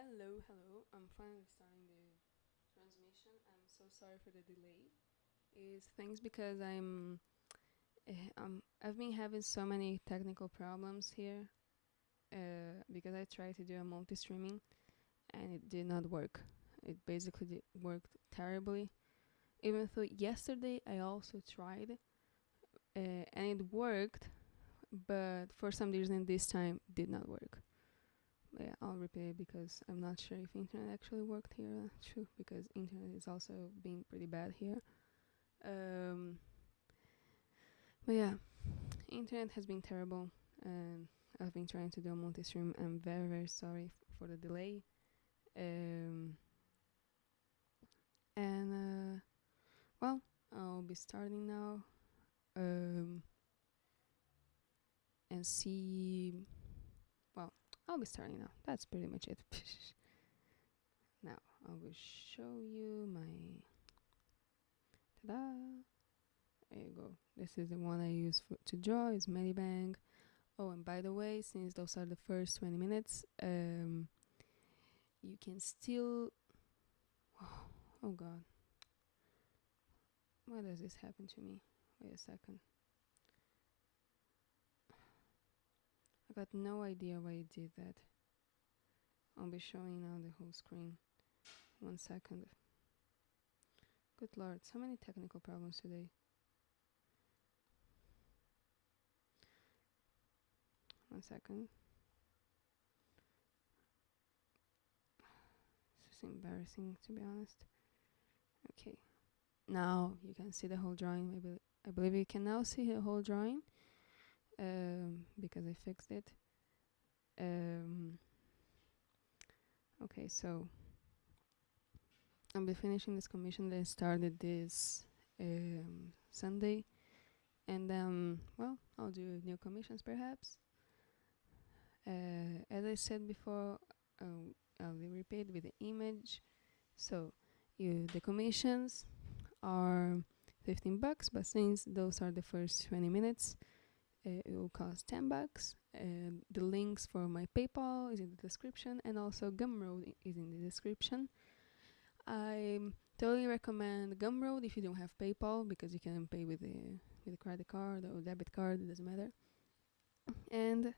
Hello. I'm finally starting the transmission. I'm so sorry for the delay. Is things because I've been having so many technical problems here. Because I tried to do a multi-streaming and it did not work. It basically worked terribly. Even though yesterday I also tried, and it worked, but for some reason this time did not work. Yeah, I'll repeat it because I'm not sure if internet actually worked here too, because internet is also being pretty bad here. Um, but yeah, internet has been terrible, and I've been trying to do a multi-stream. I'm very sorry for the delay. Um, and well, I'll be starting now. And see. Well, I'll be starting now. That's pretty much it. Now I will show you my. Ta-da! There you go. This is the one I use to draw. It's Medibang. Oh, and by the way, since those are the first 20 minutes, you can still. Oh God. Why does this happen to me? Wait a second. I got no idea why it did that. I'll be showing now the whole screen. 1 second. Good lord, so many technical problems today. 1 second. This is embarrassing, to be honest. Okay. Now you can see the whole drawing. I believe you can now see the whole drawing. Because I fixed it. Okay, so I'll be finishing this commission that I started this Sunday. And then, well, I'll do new commissions perhaps. As I said before, I'll repeat with the image. So the commissions are $15, but since those are the first 20 minutes, it will cost $10. The links for my PayPal is in the description, and also Gumroad is in the description. I totally recommend Gumroad if you don't have PayPal, because you can pay with a credit card or debit card, it doesn't matter. And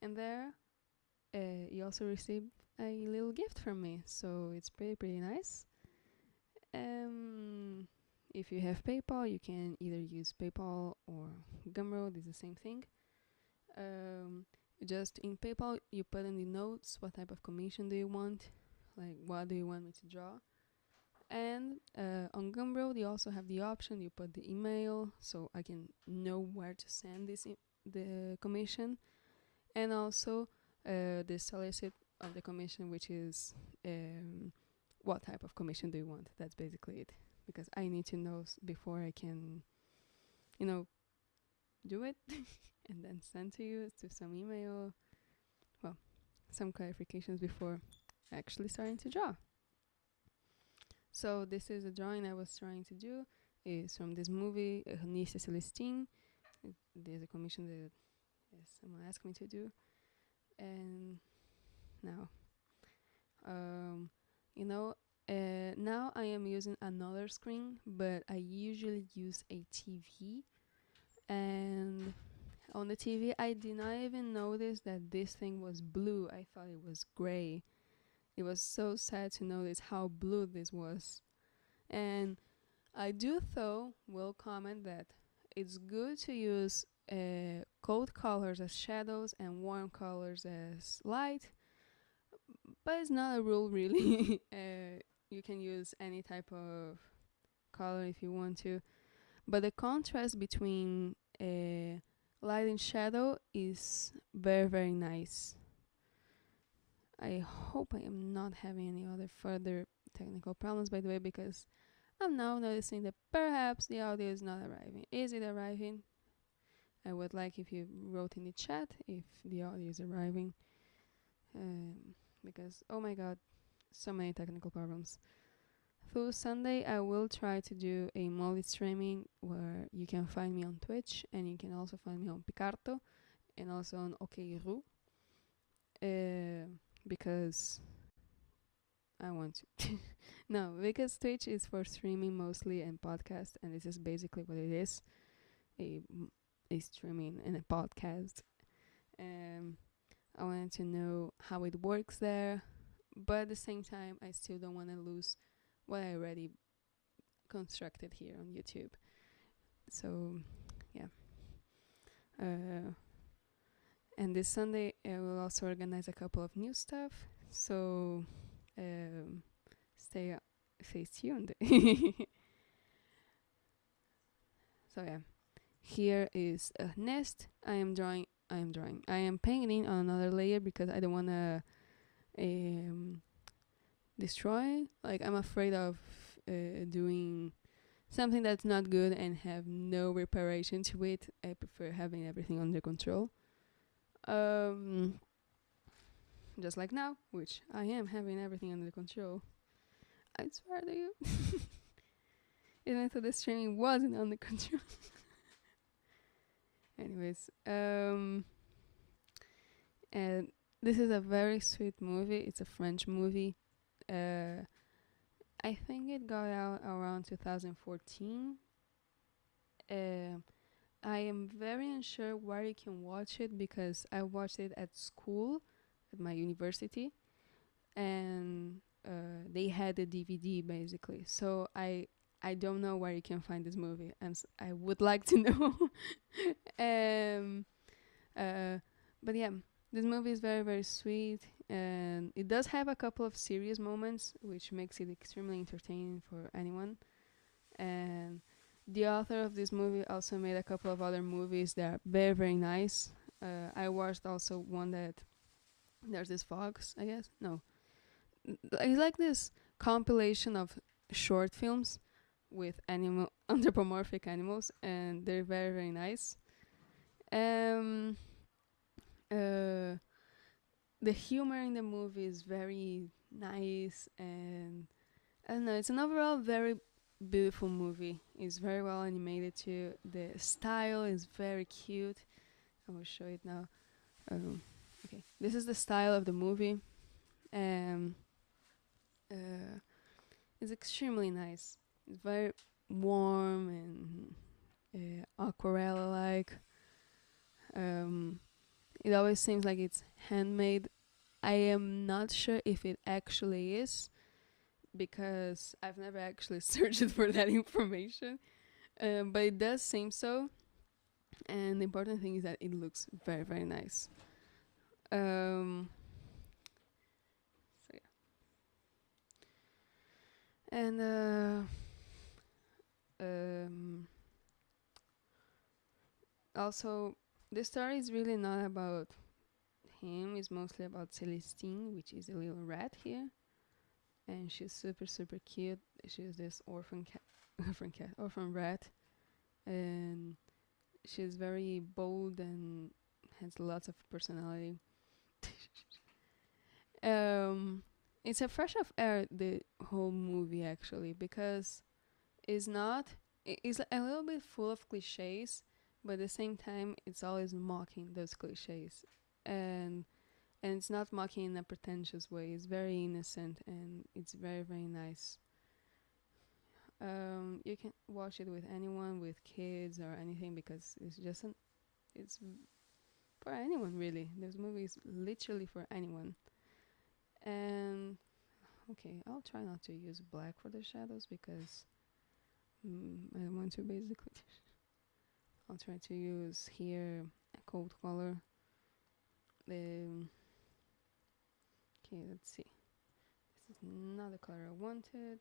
there you also receive a little gift from me, so it's pretty nice. If you have PayPal, you can either use PayPal or Gumroad, it's the same thing. Just in PayPal, you put in the notes what type of commission do you want, like what do you want me to draw. And on Gumroad, you also have the option, you put the email, so I can know where to send the commission, and also the solicit of the commission, which is what type of commission do you want. That's basically it, because I need to know before I can, do it and then send to you to some email. Well, some clarifications before actually starting to draw. So this is a drawing I was trying to do. It's from this movie, Nice Celestine. There's a commission that someone asked me to do. And now, now I am using another screen, but I usually use a TV. And on the TV, I did not even notice that this thing was blue. I thought it was gray. It was so sad to notice how blue this was. And I will comment that it's good to use cold colors as shadows and warm colors as light, but it's not a rule really. You can use any type of color if you want to, but the contrast between light and shadow is very nice. I hope I am not having any other further technical problems, by the way, because I'm now noticing that perhaps the audio is not arriving. Is it arriving? I would like if you wrote in the chat if the audio is arriving. Because, oh my god, so many technical problems. Through Sunday, I will try to do a multi-streaming where you can find me on Twitch, and you can also find me on Picarto and also on OKRU. because I want to. No, because Twitch is for streaming mostly and podcast, and this is basically what it is, a, a streaming and a podcast. Um, I wanted to know how it works there, but at the same time, I still don't want to lose what I already constructed here on YouTube. So, yeah. Uh, and this Sunday, I will also organize a couple of new stuff. So, um, stay tuned. So yeah, here is a nest. I am drawing. I am painting on another layer because I don't wanna um, destroy. Like I'm afraid of doing something that's not good and have no reparation to it. I prefer having everything under control. Um, just like now, which I am having everything under control. I swear to you. Even though the streaming wasn't under control. Anyways, and this is a very sweet movie. It's a French movie. Uh, I think it got out around 2014. Uh, I am very unsure where you can watch it because I watched it at school, at my university, and they had a DVD basically. So I don't know where you can find this movie. I would like to know. um, uh, but yeah, this movie is very very sweet, and it does have a couple of serious moments, which makes it extremely entertaining for anyone. And the author of this movie also made a couple of other movies that are very very nice. I watched also one that there's this fox, I guess. No, it's like this compilation of short films with animal anthropomorphic animals, and they're very very nice. Um, uh, the humor in the movie is very nice, and I don't know. It's an overall very beautiful movie. It's very well animated too. The style is very cute. I will show it now. Okay, this is the style of the movie. Um, uh, it's extremely nice. It's very warm and aquarella-like. Um, it always seems like it's handmade. I am not sure if it actually is because I've never actually searched for that information, but it does seem so. And the important thing is that it looks very very nice. Um, so yeah, and um, also the story is really not about him. It's mostly about Celestine, which is a little rat here, and she's super super cute. She's this orphan rat, and she's very bold and has lots of personality. um, it's a fresh of air the whole movie actually because it's not. It's a little bit full of cliches, but at the same time, it's always mocking those cliches, and it's not mocking in a pretentious way. It's very innocent and it's very very nice. You can watch it with anyone, with kids or anything, because it's for anyone really. This movie is literally for anyone. And okay, I'll try not to use black for the shadows because I don't want to basically. I'll try to use here a cold color. Okay, let's see. This is not the color I wanted.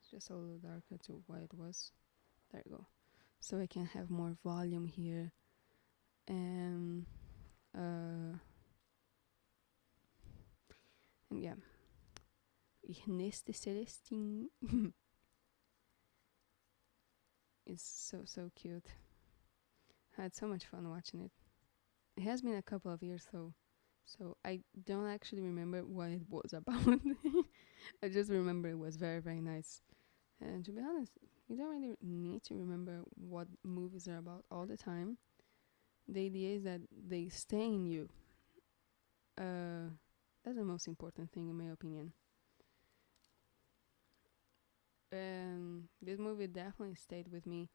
It's just a little darker to what it was. There you go. So I can have more volume here. And and yeah. Ich nächste Celestine is so so cute. I had so much fun watching it. It has been a couple of years though, so I don't actually remember what it was about. I just remember it was very very nice. And to be honest, you don't really need to remember what movies are about all the time. The idea is that they stay in you. That's the most important thing in my opinion. And this movie definitely stayed with me.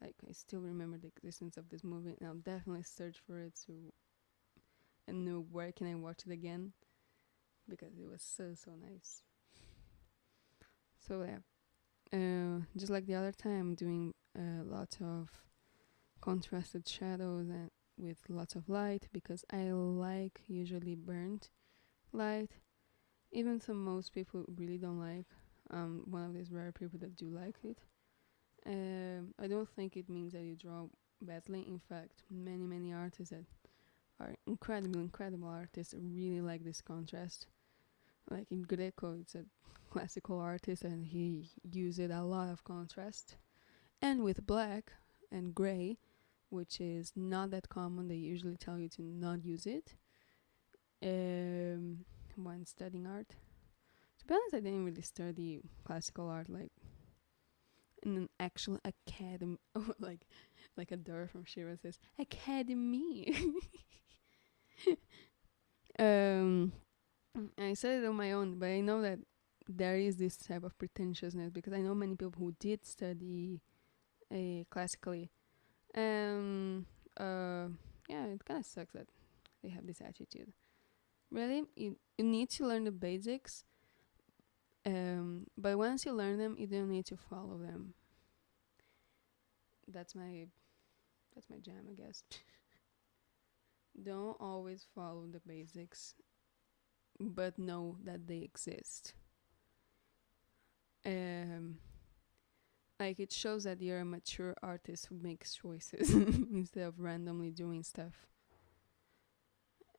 Like I still remember the existence of this movie, and I'll definitely search for it to and know where can I watch it again because it was so nice. So yeah, just like the other time, I'm doing lots of contrasted shadows and with lots of light because I like usually burnt light, even though most people really don't like. One of these rare people that do like it. I don't think it means that you draw badly. In fact, many artists that are incredible artists really like this contrast. Like in Greco, it's a classical artist and he used a lot of contrast. And with black and gray, which is not that common, they usually tell you to not use it when studying art. To be honest, I didn't really study classical art like in an actual academy, like a door from Shira says, academy. um, I said it on my own, but I know that there is this type of pretentiousness because I know many people who did study classically. Um, uh, yeah, it kind of sucks that they have this attitude. Really, you need to learn the basics, but once you learn them, you don't need to follow them. That's my jam, I guess. Don't always follow the basics, but know that they exist. Um, like it shows that you're a mature artist who makes choices instead of randomly doing stuff.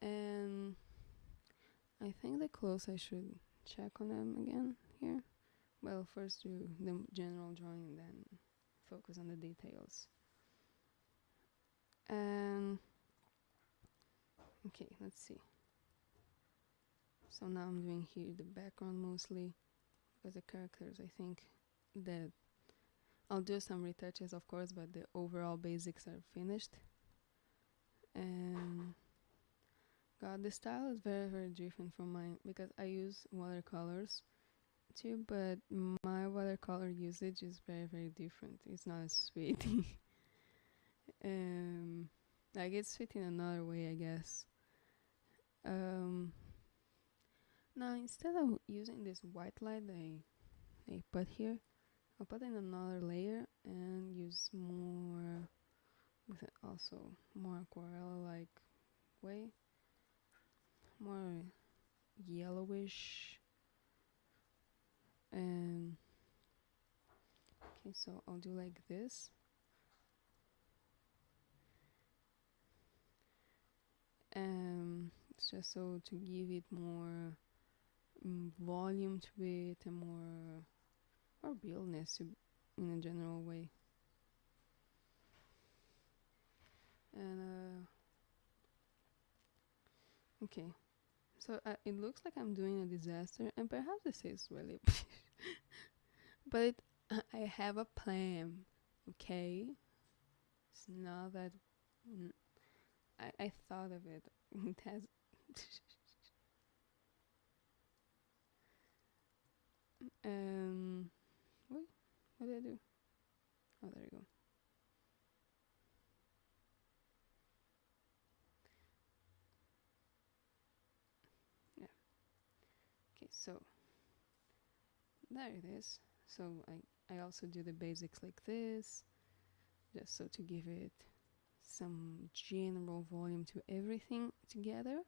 And I think the clothes I should check on them again here. Well, first do the general drawing, then focus on the details. And okay, let's see. So now I'm doing here the background mostly because the characters, I think that I'll do some retouches, of course, but the overall basics are finished. And God, the style is very different from mine because I use watercolors too, but my watercolor usage is very different. It's not as sweet. um, like it's sweet in another way, I guess. Um, now instead of using this white light I put here, I'll put in another layer and use more with also more aquarella like way, more yellowish. And okay, so I'll do like this. It's just so to give it more volume to it and more realness in a general way. And okay, so it looks like I'm doing a disaster, and perhaps this is really, but I have a plan. Okay, it's not that. I thought of it. It has. Wait, what did I do? Oh, there you go. Yeah. Okay, so there it is. So I also do the basics like this, just so to give it some general volume to everything together.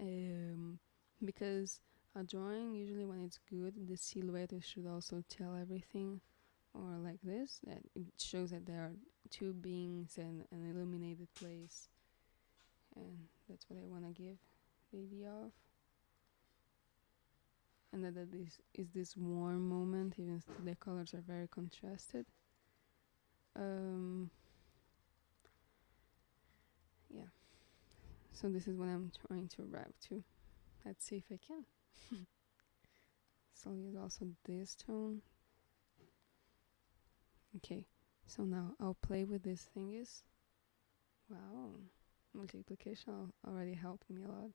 Um, because a drawing usually when it's good, the silhouette should also tell everything. Or like this, that it shows that there are two beings and an illuminated place, and that's what I want to give the idea of. And that this is this warm moment, even though the colors are very contrasted. Yeah, so this is what I'm trying to arrive to. Let's see if I can. So I'll use also this tone. Okay, so now I'll play with these thingies. Wow, multiplication already helped me a lot.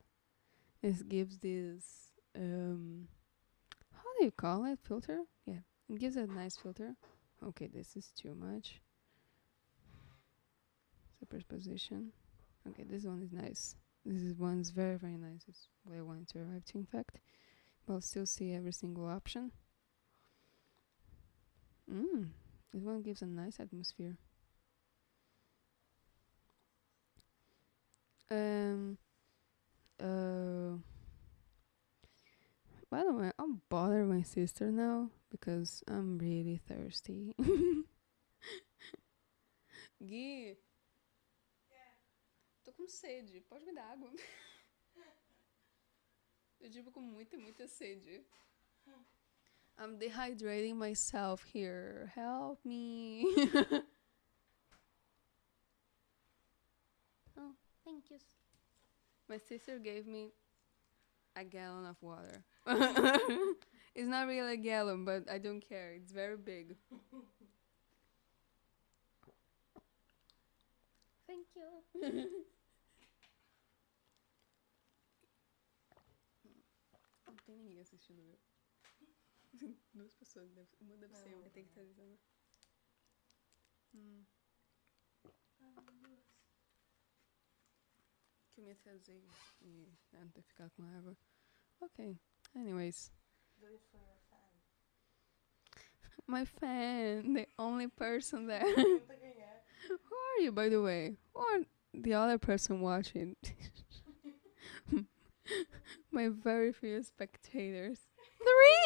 It gives this how do you call it? Filter? Yeah, it gives a nice filter. Okay, this is too much. Superposition. Okay, this one is nice. One's very very nice. It's what I wanted to arrive to, in fact. But I'll still see every single option. This one gives a nice atmosphere. Um. Uh. By the way, I'll bother my sister now because I'm really thirsty. Gui, tô com sede. Pode me dar água? Eu digo com muita, muita sede. I'm dehydrating myself here. Help me. Oh, thank you. My sister gave me a gallon of water. It's not really a gallon, but I don't care. It's very big. Thank you. Não tem ninguém assistindo, viu? Duas pessoas. Uma deve ser eu. Tem que estar avisando. Que eu me atrasei e não ter ficado com água. Okay. Anyways. Do it for your fan. My fan, the only person there. Pergunta quem é. Who are you, by the way? Or the other person watching? My very few spectators.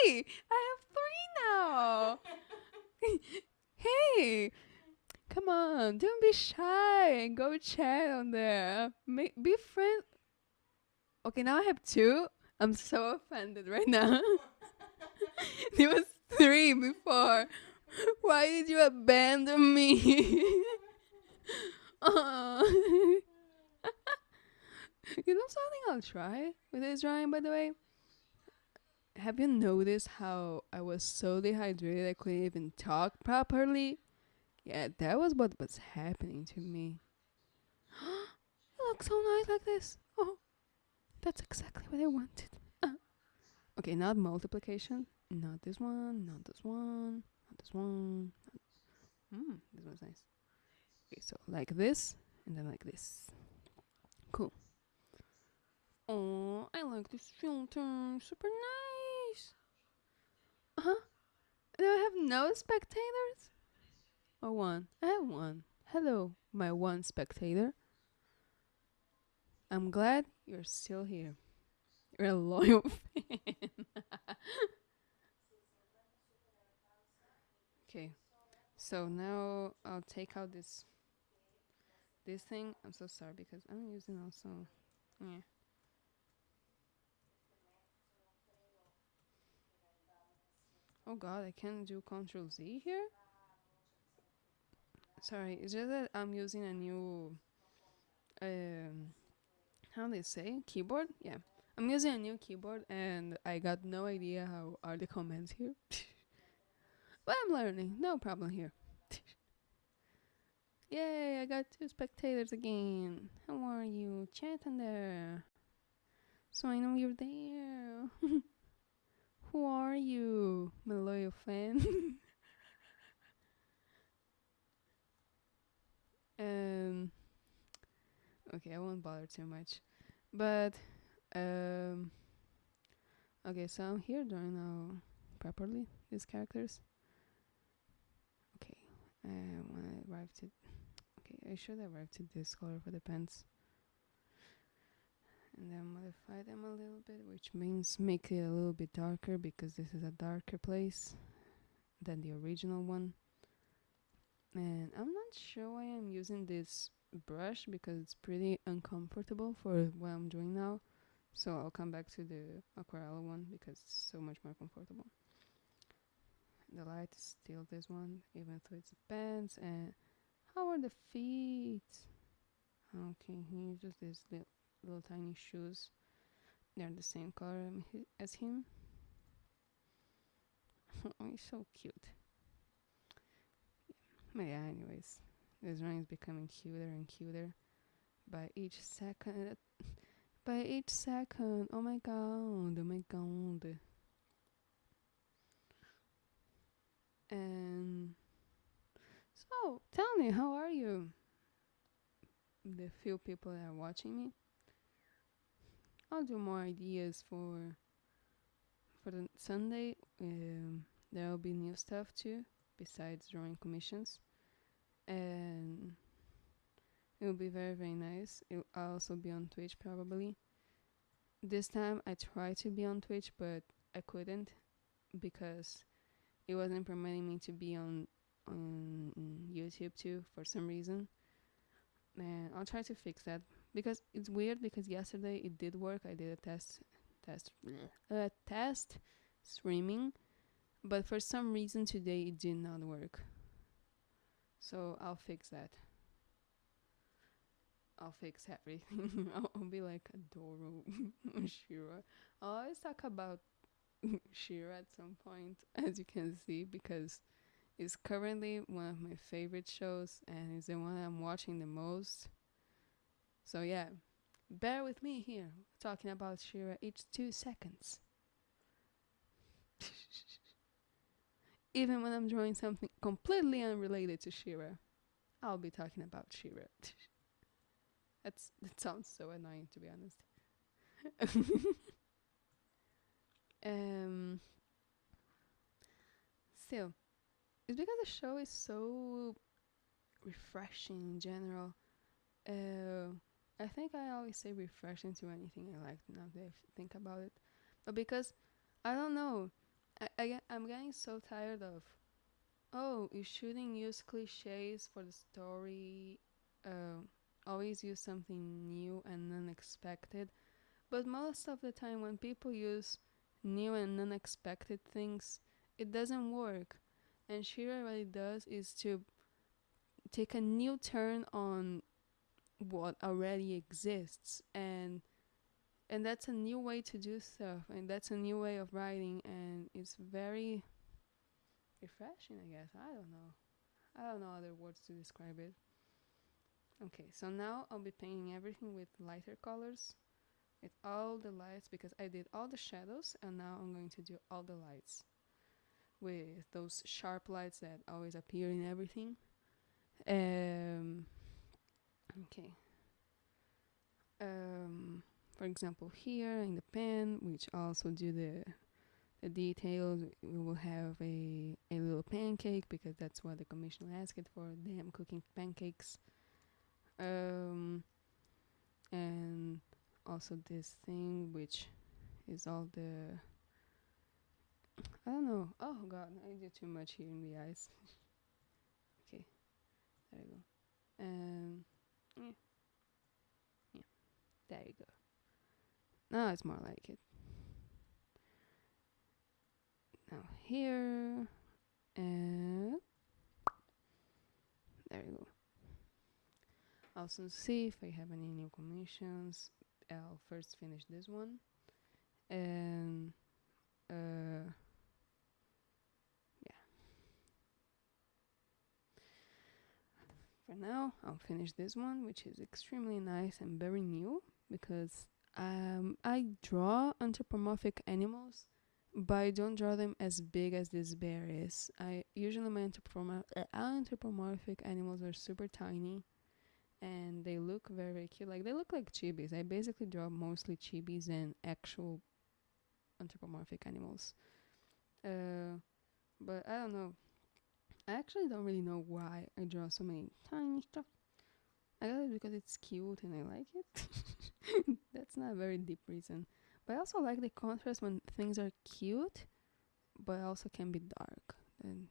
3! I have 3 now! Hey! Come on, don't be shy. Go chat on there. Be friend. Okay, now I have 2. I'm so offended right now. There was 3 before. Why did you abandon me? Oh. You know something I'll try with this drawing, by the way? Have you noticed how I was so dehydrated I couldn't even talk properly? Yeah, that was what was happening to me. It looks so nice like this. Oh, that's exactly what I wanted. Okay, not multiplication. Not this one, not this one, not this one. This one's nice. Okay, so like this, and then like this. Cool. Oh, I like this filter. Super nice. Uh-huh. Do I have no spectators? Or one? I have one. Hello, my one spectator. I'm glad you're still here. You're a loyal fan. Okay, so now I'll take out this thing. I'm so sorry because I'm using also. Yeah. Oh god, I can't do Control Z here? Sorry, it's just that I'm using a new how do they say? Keyboard? Yeah. I'm using a new keyboard and I got no idea how are the commands here. But I'm learning, no problem here. Yay, I got 2 spectators again. How are you? Chat in there. So I know you're there. Who are you, my loyal fan? Okay, I won't bother too much. But okay, so I'm here drawing now properly these characters. Okay, when I arrive to I should arrive to this color for the pants. And then modify them a little bit, which means make it a little bit darker because this is a darker place than the original one. And I'm not sure why I'm using this brush because it's pretty uncomfortable for what I'm doing now. So I'll come back to the aquarella one because it's so much more comfortable. The light is still this one, even though it's pants. And how are the feet? Okay, he uses these little tiny shoes. They're the same color as him. Oh, he's so cute. But yeah, anyways, this drawing is becoming cuter and cuter. by each second. By each second. Oh my god. Oh my god. And so, tell me, how are you? The few people that are watching me. I'll do more ideas for the Sunday. There will be new stuff too, besides drawing commissions, and it will be very very nice. I'll also be on Twitch probably. This time I tried to be on Twitch, but I couldn't because it wasn't permitting me to be on YouTube too for some reason. And I'll try to fix that because it's weird because yesterday it did work. I did a test streaming, but for some reason today it did not work. So I'll fix that. I'll fix everything. I'll be like Adoro Shira. I'll always talk about Shira at some point, as you can see, because it's currently one of my favorite shows and it's the one I'm watching the most. So yeah, bear with me here, talking about Shira each 2 seconds. Even when I'm drawing something completely unrelated to Shira, I'll be talking about Shira. That sounds so annoying, to be honest. um, Still, it's because the show is so refreshing in general. I think I always say refreshing to anything I like now that I think about it. But because, I don't know, I'm getting so tired of, oh, you shouldn't use cliches for the story, always use something new and unexpected. But most of the time, when people use new and unexpected things, it doesn't work. And Shira what it does is to take a new turn on what already exists, and that's a new way to do stuff, and that's a new way of writing, and it's very refreshing, I guess. I don't know other words to describe it. Okay, so now I'll be painting everything with lighter colors, with all the lights, because I did all the shadows and now I'm going to do all the lights with those sharp lights that always appear in everything. Um, okay. For example, here in the pen, which also do the details, we will have a little pancake because that's what the commission asked for. Them cooking pancakes. And also this thing, which is all the, I don't know. Oh god, I did too much here in the eyes. Okay, there you go. Yeah, yeah, there you go. Now it's more like it. Now here, and there you go. I'll soon see if I have any new commissions. I'll first finish this one, and yeah. For now, I'll finish this one, which is extremely nice and very new because I draw anthropomorphic animals, but I don't draw them as big as this bear is. I usually my anthropomorphic animals are super tiny, and they look very very cute. Like they look like chibis. I basically draw mostly chibis and actual anthropomorphic animals. But I don't know. I actually don't really know why I draw so many tiny stuff. I guess it's because it's cute and I like it. That's not a very deep reason. But I also like the contrast when things are cute, but also can be dark. And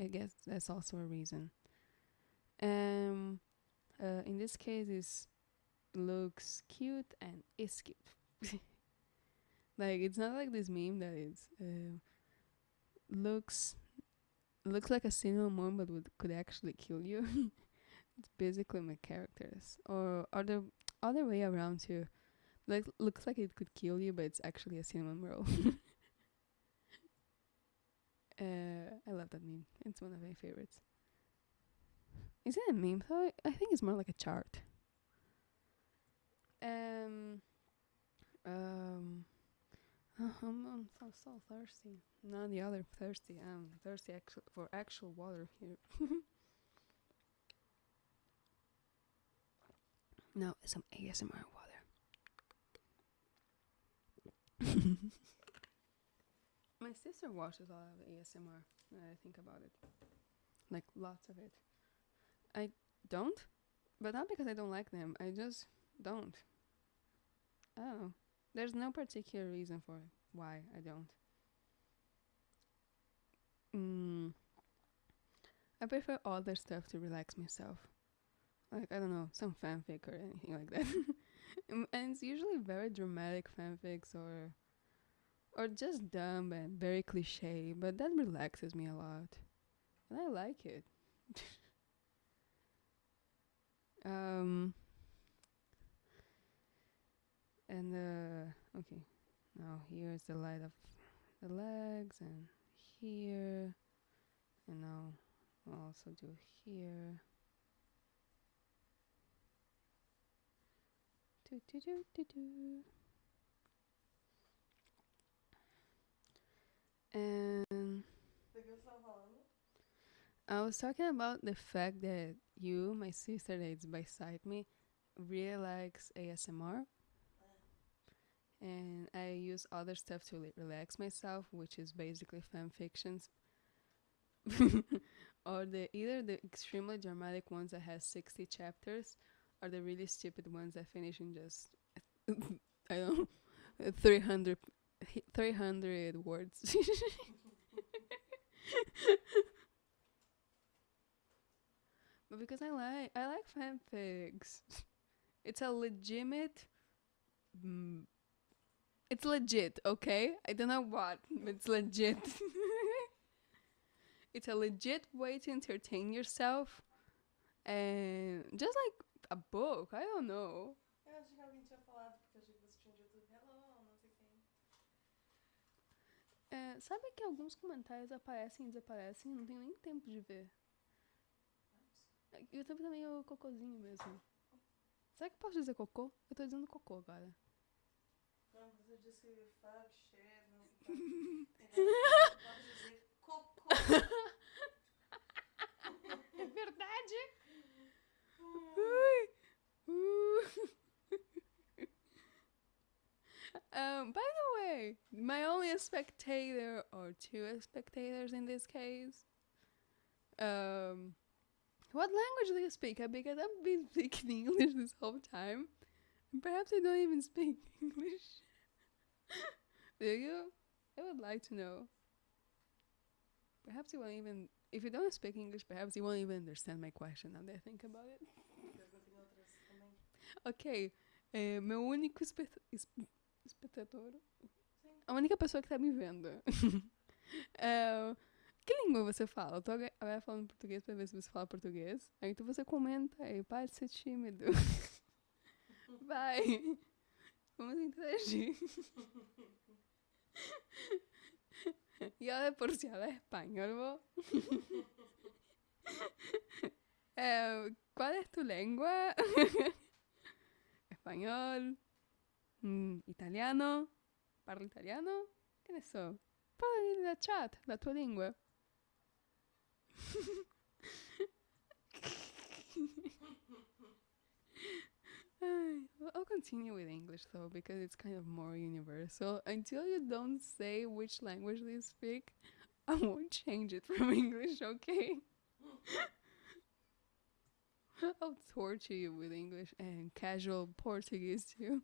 I guess that's also a reason. In this case, it looks cute and is cute. Like it's not like this meme that is looks looks like a cinnamon moon, but could actually kill you. It's basically my characters, or other way around too. Like looks like it could kill you, but it's actually a cinnamon roll. I love that meme. It's one of my favorites. Is it a meme though? I think it's more like a chart. I'm so thirsty. Not the other thirsty. I'm thirsty for actual water here. Now some ASMR water. My sister watches a lot of ASMR. Now that I think about it, like lots of it. I don't, but not because I don't like them. I just don't. I don't know. There's no particular reason for why I don't. Mm, I prefer other stuff to relax myself. Like, I don't know, some fanfic or anything like that. And it's usually very dramatic fanfics or just dumb and very cliche, but that relaxes me a lot. And I like it. Um and okay. Now here's the light of the legs and here, and now I'll also do here. Do do do do do. And Do que você tava falando? I was talking about the fact that you, my sister that's beside me, really likes ASMR. And I use other stuff to relax myself, which is basically fan fictions. Or either the extremely dramatic ones that has 60 chapters, or the really stupid ones that finish in just I don't know 300 words. But because I like fanfics. It's a legitimate. Mm, it's legit, okay? I don't know what, but it's legit. It's a legit way to entertain yourself, and just like a book. I don't know. Eu achei que alguém tinha falado, porque eu achei que você tinha dito hello, não sei quem. Sabe que alguns comentários aparecem e desaparecem? Não tenho nem tempo de ver. YouTube também é o cocôzinho mesmo. Será que eu posso dizer cocô? Eu tô dizendo cocô agora. Quando você disse fuck, shit, não sei o que. Você pode dizer cocô. É verdade? By the way, my only spectator or two spectators in this case. What language do you speak? Because I've been speaking English this whole time. And perhaps I don't even speak English. Do you? I would like to know. Perhaps you won't even. If you don't speak English, perhaps you won't even understand my question now that I think about it. Perguntem outras também. Ok. Meu único espectador. Sim. A única pessoa que tá me vendo. Que língua você fala? Eu tô agora falando português pra ver se você fala português. Aí então você comenta aí, para de ser tímido. Vai. Vamos interagir. Y ahora de por si habla español, ¿vos? ¿Cuál es tu lengua? Español, italiano, parlo italiano? Che ne so? Parla nella chat la tua lingua. Well, I'll continue with English though, because it's kind of more universal. Until you don't say which language they speak, I won't change it from English, okay? I'll torture you with English and casual Portuguese too.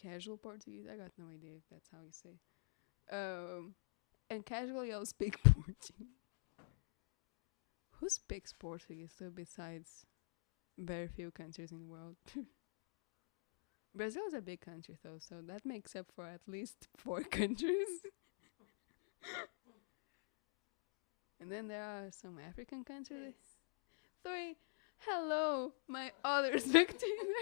Casual Portuguese? I got no idea if that's how you say. And casually I'll speak Portuguese. Who speaks Portuguese though besides very few countries in the world? Brazil is a big country though, so that makes up for at least 4 countries. And then there are some African countries. 3. Hello, my other spectator.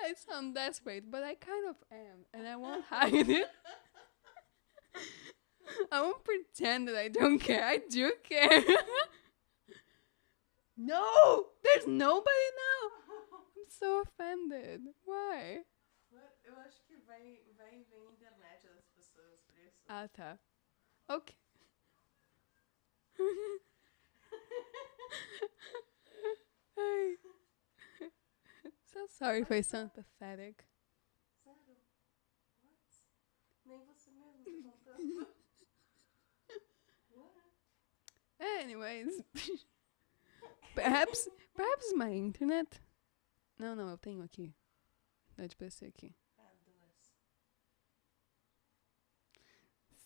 I sound desperate, but I kind of am, and I won't hide it. I won't pretend that I don't care. I do care. No! There's nobody now! I'm so offended. Why? What? eu acho que vai e vem a internet das pessoas, por isso. Ah, tá. Ok. Ai, so sorry if I Olha sound só, pathetic. sério. What? Nem você mesmo tá contando. What? Anyways, perhaps my internet. Não, não, eu tenho aqui. Dá de PC aqui. Ah, duas.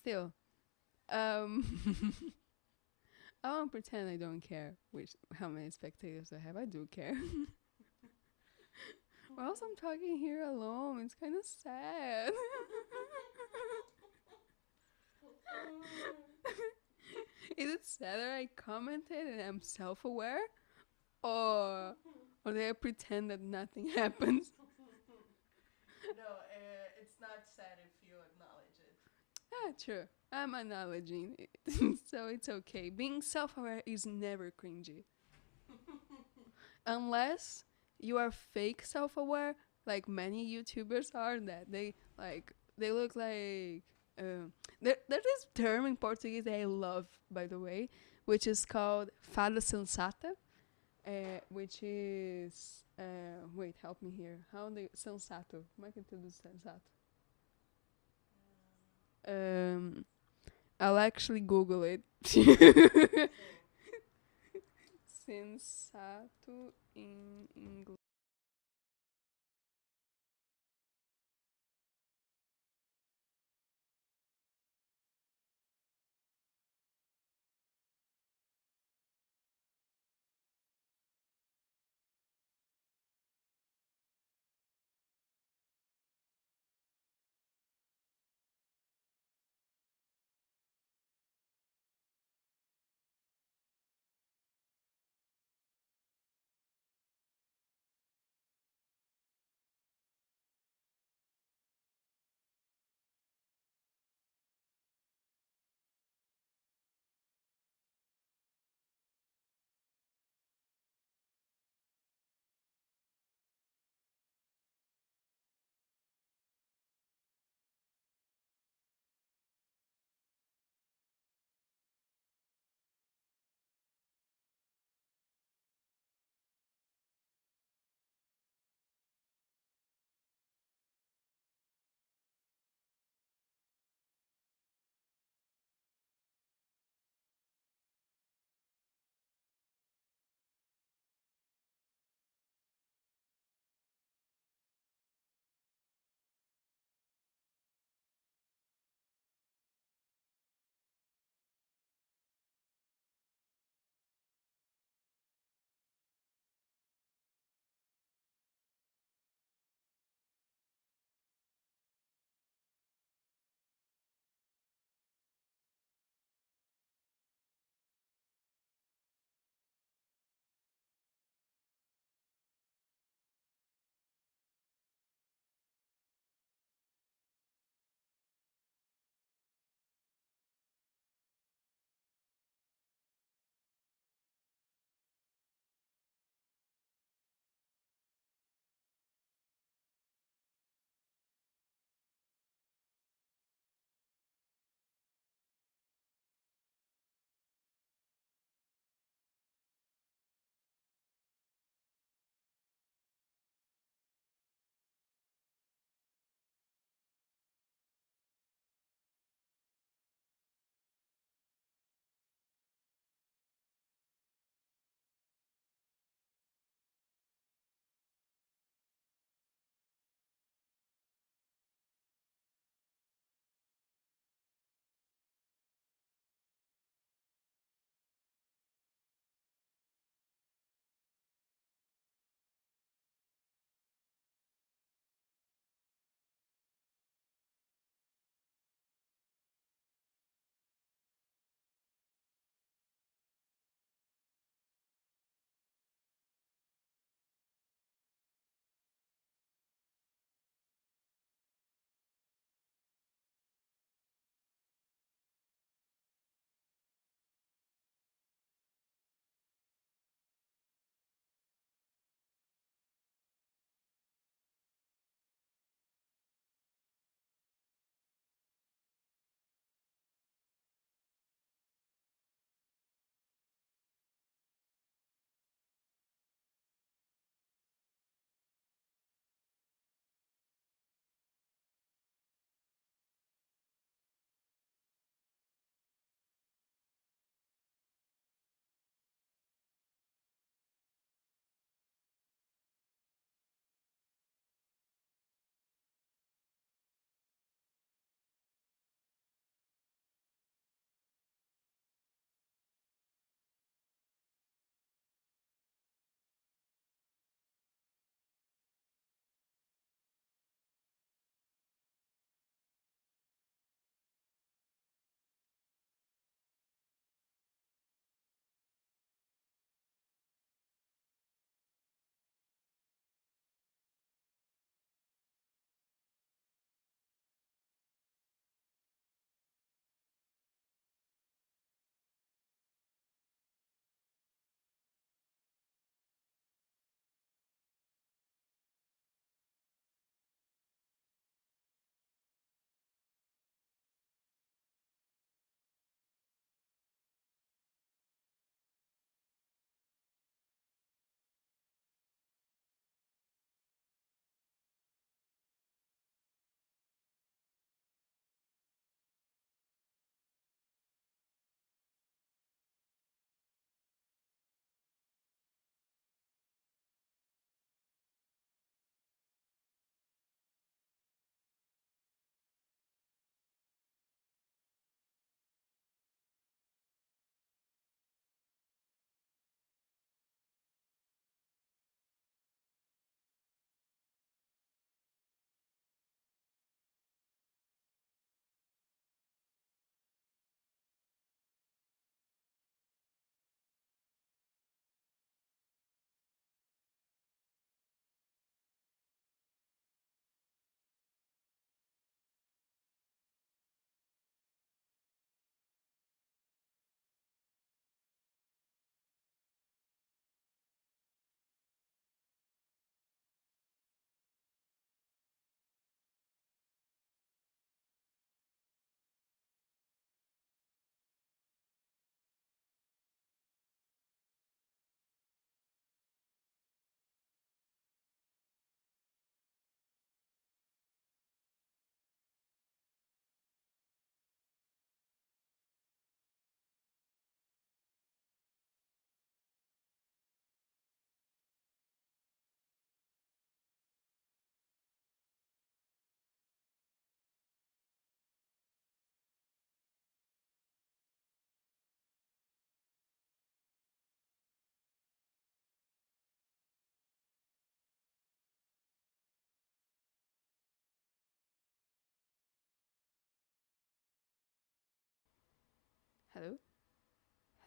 Still, I won't pretend I don't care which how many spectators I have. I do care. Or else I'm talking here alone. It's kind of sad. Is it sad that I commented and I'm self-aware, or that I pretend that nothing happens? No, it's not sad if you acknowledge it. Ah, true. I'm acknowledging it, so it's okay. Being self-aware is never cringy, unless you are fake self-aware, like many YouTubers are. That they look like. There's this term in Portuguese that I love, by the way, which is called fala sensata, which is wait, help me here. How do sensato? Como é que traduz sensato? I'll actually Google it. Same. Sensato in English.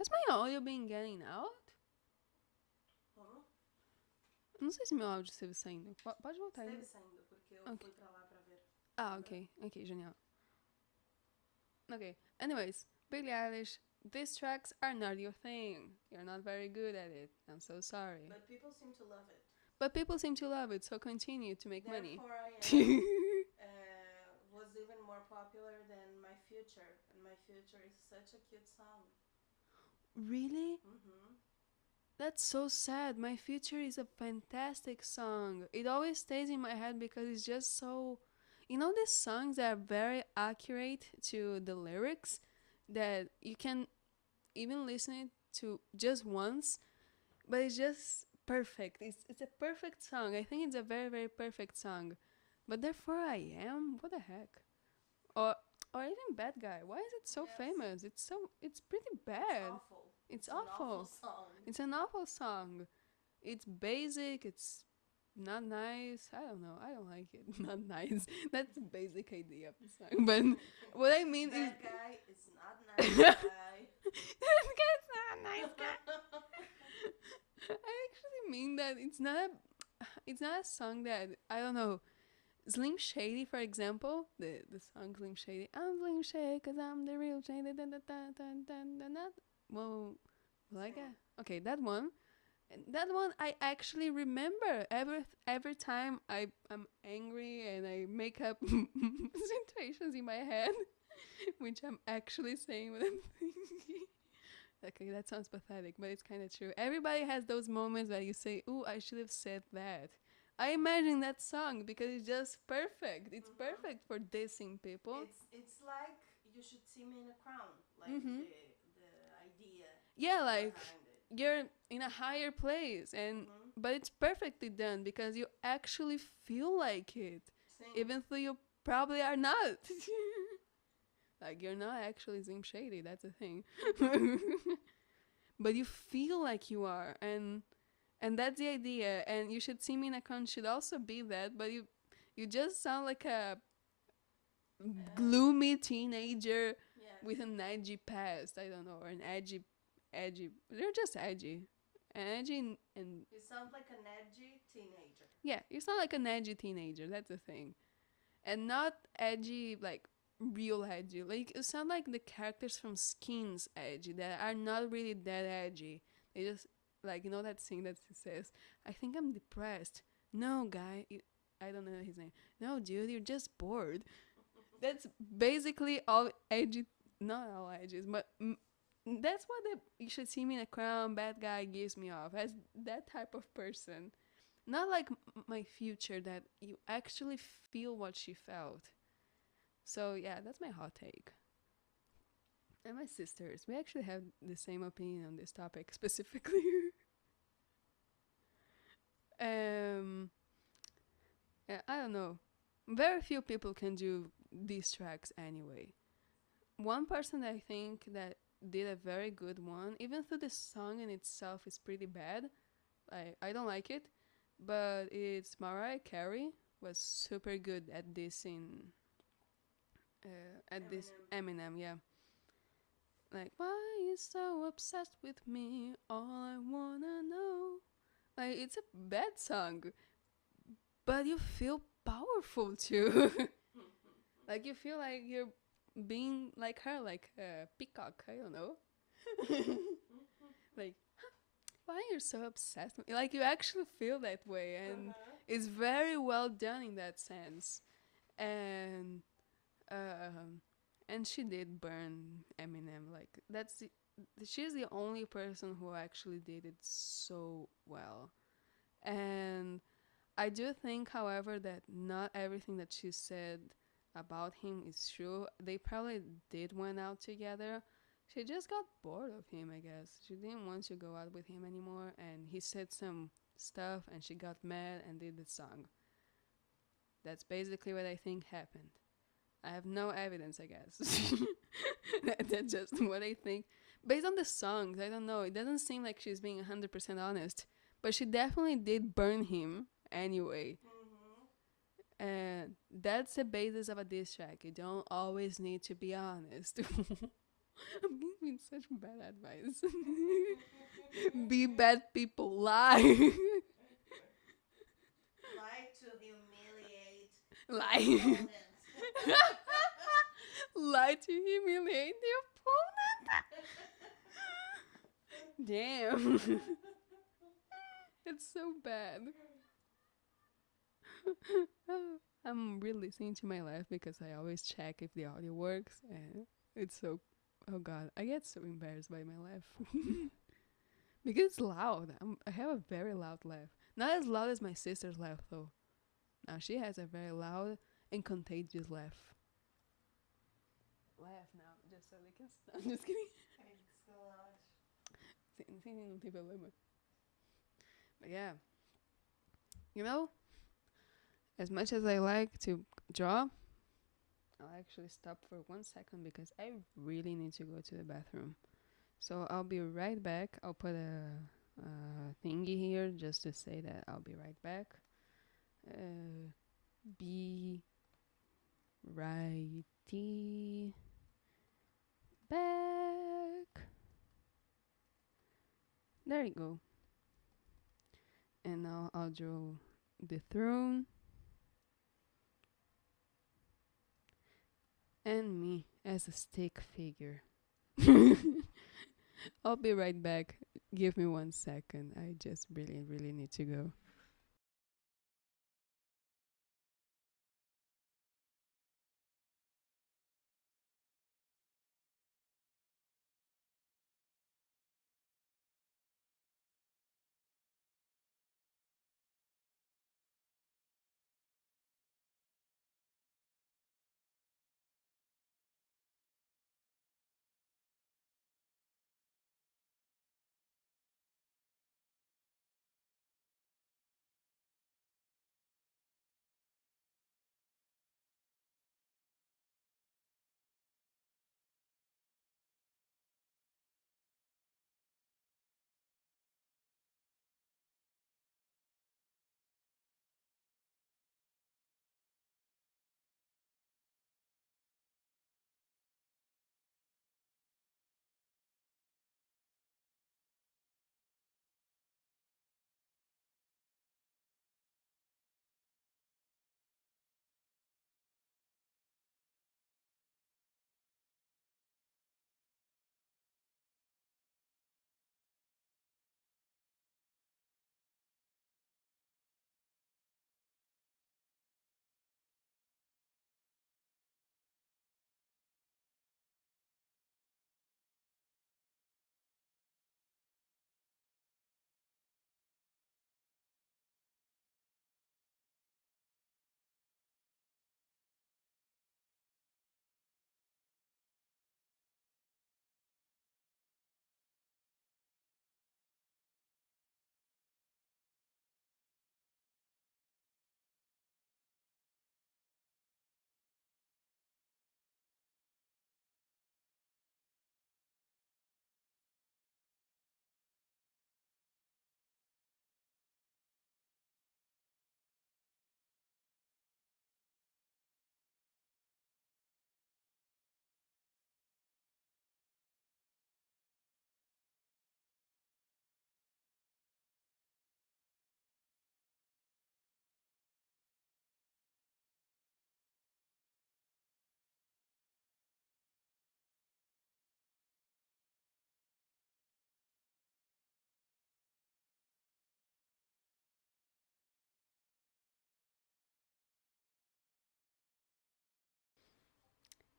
Has my áudio been getting out? Como? Não sei se meu áudio esteve saindo. Pode voltar aí. Esteve saindo, porque eu Ok. fui pra lá pra ver. Ah, ok. Ok, genial. Okay. Anyways, Billie Eilish, these tracks are not your thing. You're not very good at it. I'm so sorry. But people seem to love it. But people seem to love it, so continue to make money. Therefore I am was even more popular than My Future. And My Future is such a cute song. Really? Mm-hmm. That's so sad. My Future is a fantastic song. It always stays in my head because it's just so. You know, these songs that are very accurate to the lyrics that you can even listen it to just once, but it's just perfect. It's a perfect song. I think it's a very, very perfect song. But therefore I am. What the heck? Or or even Bad Guy. Why is it so Yes. famous? It's pretty bad. It's awful. It's An awful awful. song. It's an awful song. It's basic. It's not nice. I don't know. I don't like it. Not nice. That's the basic idea of the song. But what I mean is That guy is not nice guy. that guy's not a nice guy. I actually mean that it's not a song that I don't know. Slim Shady, for example, the song Slim Shady. I'm Slim Shady because I'm the real Shady. Well, like Sim. okay, that one. And that one I actually remember every time I'm angry and I make up situations in my head, which I'm actually saying what I'm thinking. Okay, that sounds pathetic, but it's kind of true. Everybody has those moments where you say, "Ooh, I should have said that." I imagine that song because it's just perfect. It's perfect for dissing people. It's like You Should See Me in a Crown, like Mm-hmm. the idea Yeah, like behind it. you're in a higher place, and but it's perfectly done because you actually feel like it, Sim. even though you probably are not. Like you're not actually Zim Shady. That's the thing. But you feel like you are, and that's the idea. And You Should See Me in a Con should also be that, but you just sound like a gloomy teenager Yes. with an edgy past. I don't know, or an edgy. They're just edgy, and edgy, and You sound like an edgy teenager. yeah, you sound like an edgy teenager. That's the thing, and not edgy like real edgy. Like you sound like the characters from Skins edgy that are not really that edgy. They just like you know that thing that says, "I think I'm depressed." No, guy, I don't know his name. No, dude, you're just bored. That's basically all edgy. Not all edges, but that's what the You Should See Me in a Crown bad guy gives me off as that type of person. Not like My Future that you actually feel what she felt. So yeah, that's my hot take. And my sisters, we actually have the same opinion on this topic specifically. Yeah, I don't know. Very few people can do these tracks anyway. One person that I think that did a very good one, even though the song in itself is pretty bad, I don't like it, but it's Mariah Carey was super good at this in at this Eminem, yeah. Like, why you so obsessed with me? All I wanna know. Like, it's a bad song, but you feel powerful too. Like, you feel like you're being like her, like a peacock. I don't know. Like, why you're so obsessed with me? Like, you actually feel that way, and it's very well done in that sense. And um, and she did burn Eminem. Like, she's the only person who actually did it so well. And I do think, however, that not everything that she said about him is true. They probably did went out together. She just got bored of him, I guess. She didn't want to go out with him anymore, and he said some stuff, and she got mad and did the song. That's basically what I think happened. I have no evidence, I guess. That's just what I think. Based on the songs, I don't know. It doesn't seem like she's being 100% honest. But she definitely did burn him anyway. And that's the basis of a diss track. You don't always need to be honest. I'm giving such bad advice. Be bad people. Lie. Lie to humiliate your Lie. opponent. Lie to humiliate the opponent. Damn. It's so bad. I'm really listening to my laugh because I always check if the audio works, and it's so. Oh god, I get so embarrassed by my laugh because it's loud. I have a very loud laugh. Not as loud as my sister's laugh though. Now she has a very loud and contagious laugh. Laugh now, just so they can. I'm just kidding. Ai, descolado. Sim, não tem problema. But yeah, you know, as much as I like to draw, I'll actually stop for 1 second because I really need to go to the bathroom. So I'll be right back. I'll put a thingy here just to say that I'll be right back. Be righty back. There you go. And now I'll draw the throne and me as a stick figure. I'll be right back. Give me 1 second. I just really, really need to go.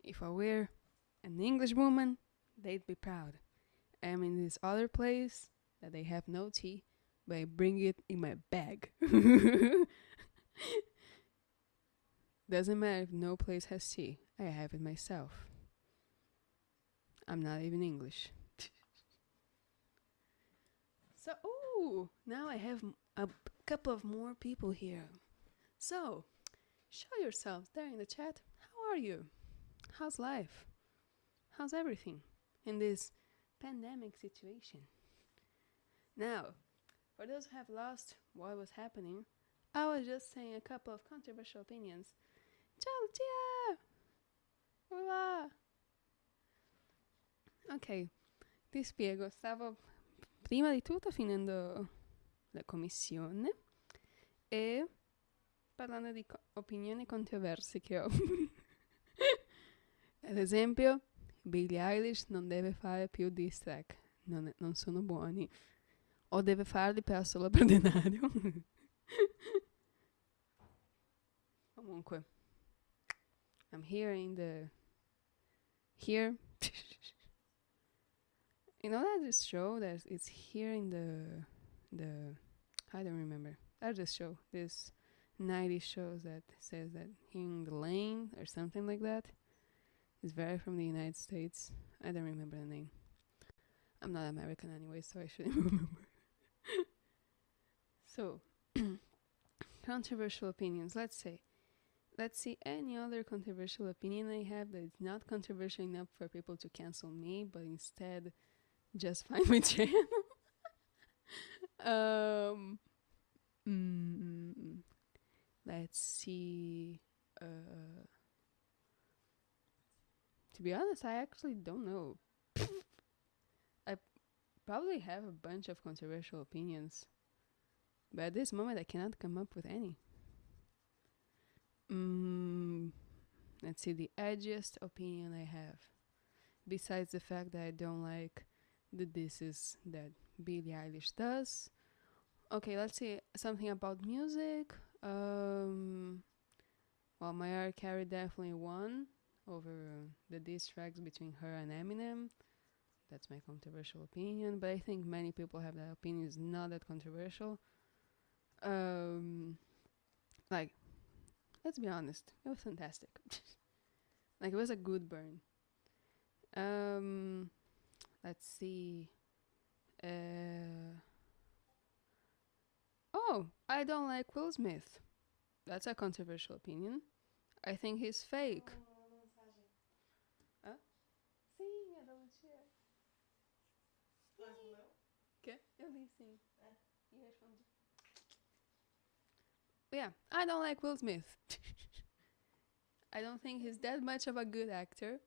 If I were an English woman, they'd be proud. I'm in this other place that they have no tea, but I bring it in my bag. Doesn't matter if no place has tea, I have it myself. I'm not even English. So, ooh, now I have a couple of more people here. So, show yourselves there in the chat. How are you? How's life? How's everything in this pandemic situation? Now, for those who have lost what was happening, I was just saying a couple of controversial opinions. Ciao, tia! Olá! Ok, ti spiego. Stavo prima di tutto finendo la commissione e parlando di opinioni controverse che ho. Ad esempio, Billie Eilish non deve fare più diss track, non sono buoni. O deve farli però solo per denaro. Comunque, I'm here in the... Here. You know that this show that it's here in the I don't remember. There's this show, this 90s shows that says that here in the lane or something like that. It's very from the United States. I don't remember the name. I'm not American anyway, so I shouldn't remember. So, controversial opinions. Let's see any other controversial opinion I have that is not controversial enough for people to cancel me, but instead just find my channel. um, mm, let's see. To be honest, I actually don't know. I probably have a bunch of controversial opinions, but at this moment I cannot come up with any. Mm, let's see, the edgiest opinion I have, besides the fact that I don't like the disses that Billie Eilish does. Okay, let's see something about music. Well, Mariah Carey definitely won over the diss tracks between her and Eminem. That's my controversial opinion, but I think many people have that opinion. It's not that controversial. Um, like, let's be honest, it was fantastic. Like, it was a good burn. Um, let's see. Uh, oh, I don't like Will Smith. That's a controversial opinion. I think he's fake. Hã? Sim, é da Lucia. Tu respondeu? Quê? Eu li sim. É. E respondi. But yeah, I don't like Will Smith. I don't think he's that much of a good actor.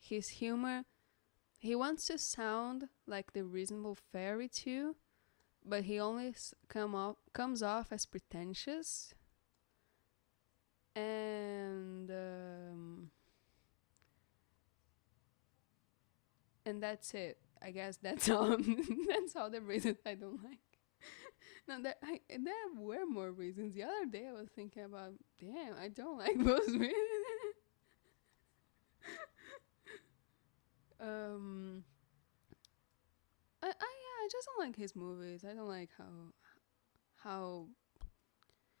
His humor, he wants to sound like the reasonable fairy too, but he only comes off as pretentious. And that's it. I guess that's all. That's all the reasons I don't like. No, there were more reasons. The other day I was thinking about, damn, I don't like Will Smith. um, I just don't like his movies. I don't like how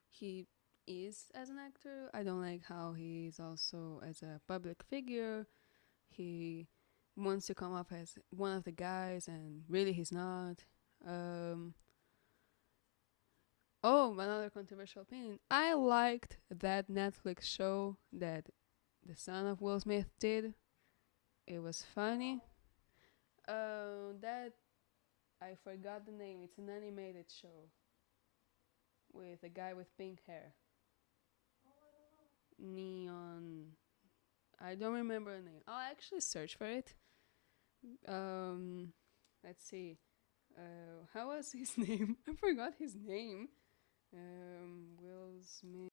he is as an actor. I don't like how he is also as a public figure. He wants to come off as one of the guys, and really he's not. Um, oh, another controversial opinion. I liked that Netflix show that the son of Will Smith did. It was funny. That I forgot the name. It's an animated show with a guy with pink hair. Oh, I don't know. Neon. I don't remember the name. I'll actually search for it. Um, let's see. How was his name? I forgot his name. Will Smith.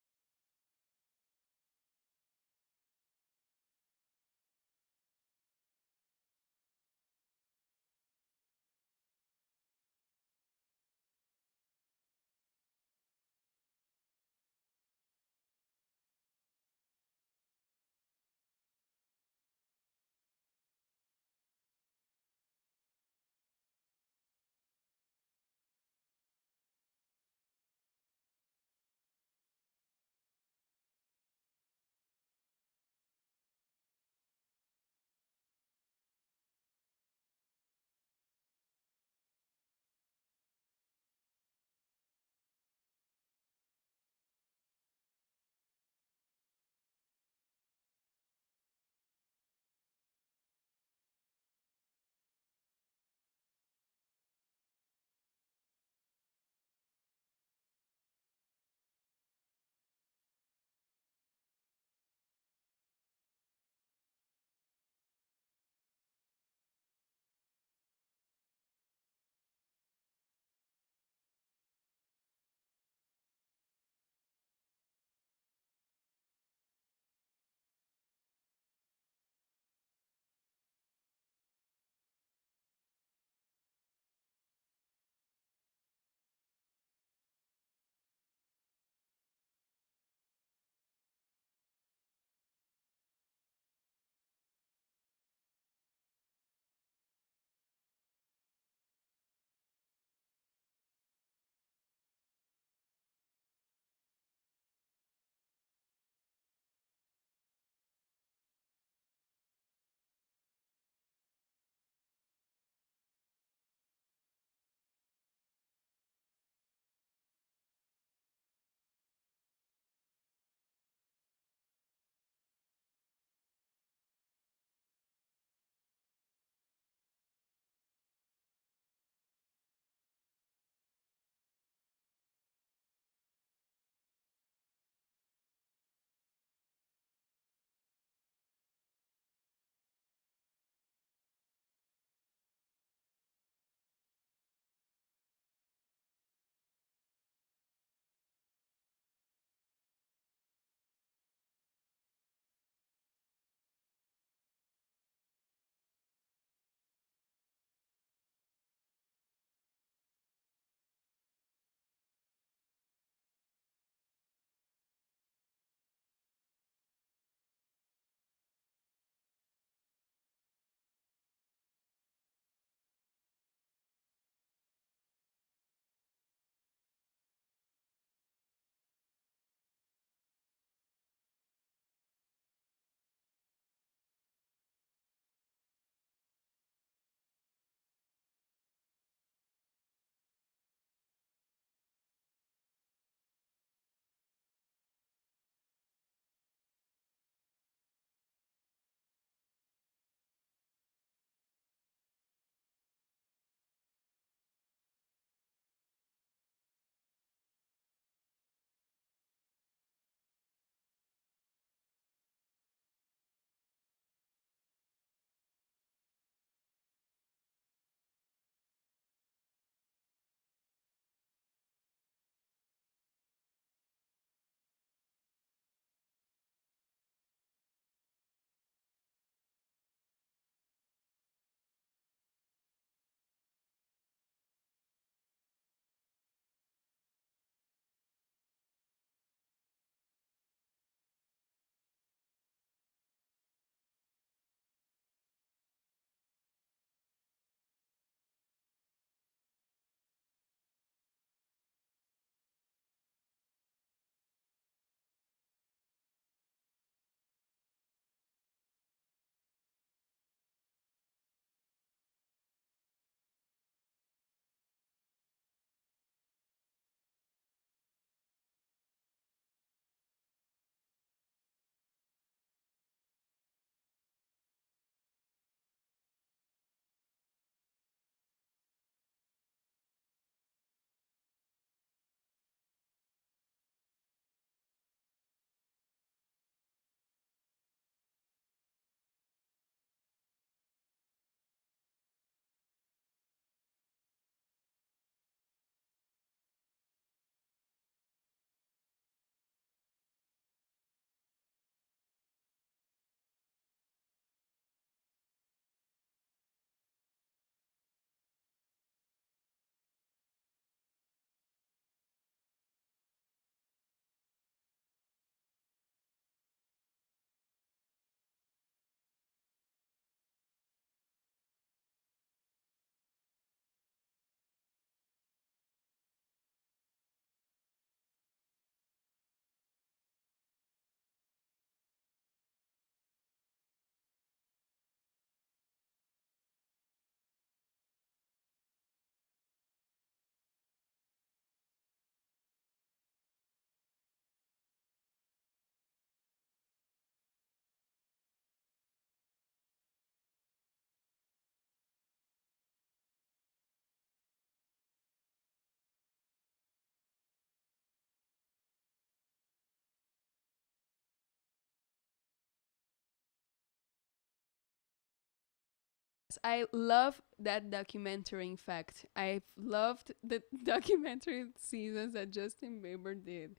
Yes, I love that documentary. In fact, I loved the documentary seasons that Justin Bieber did.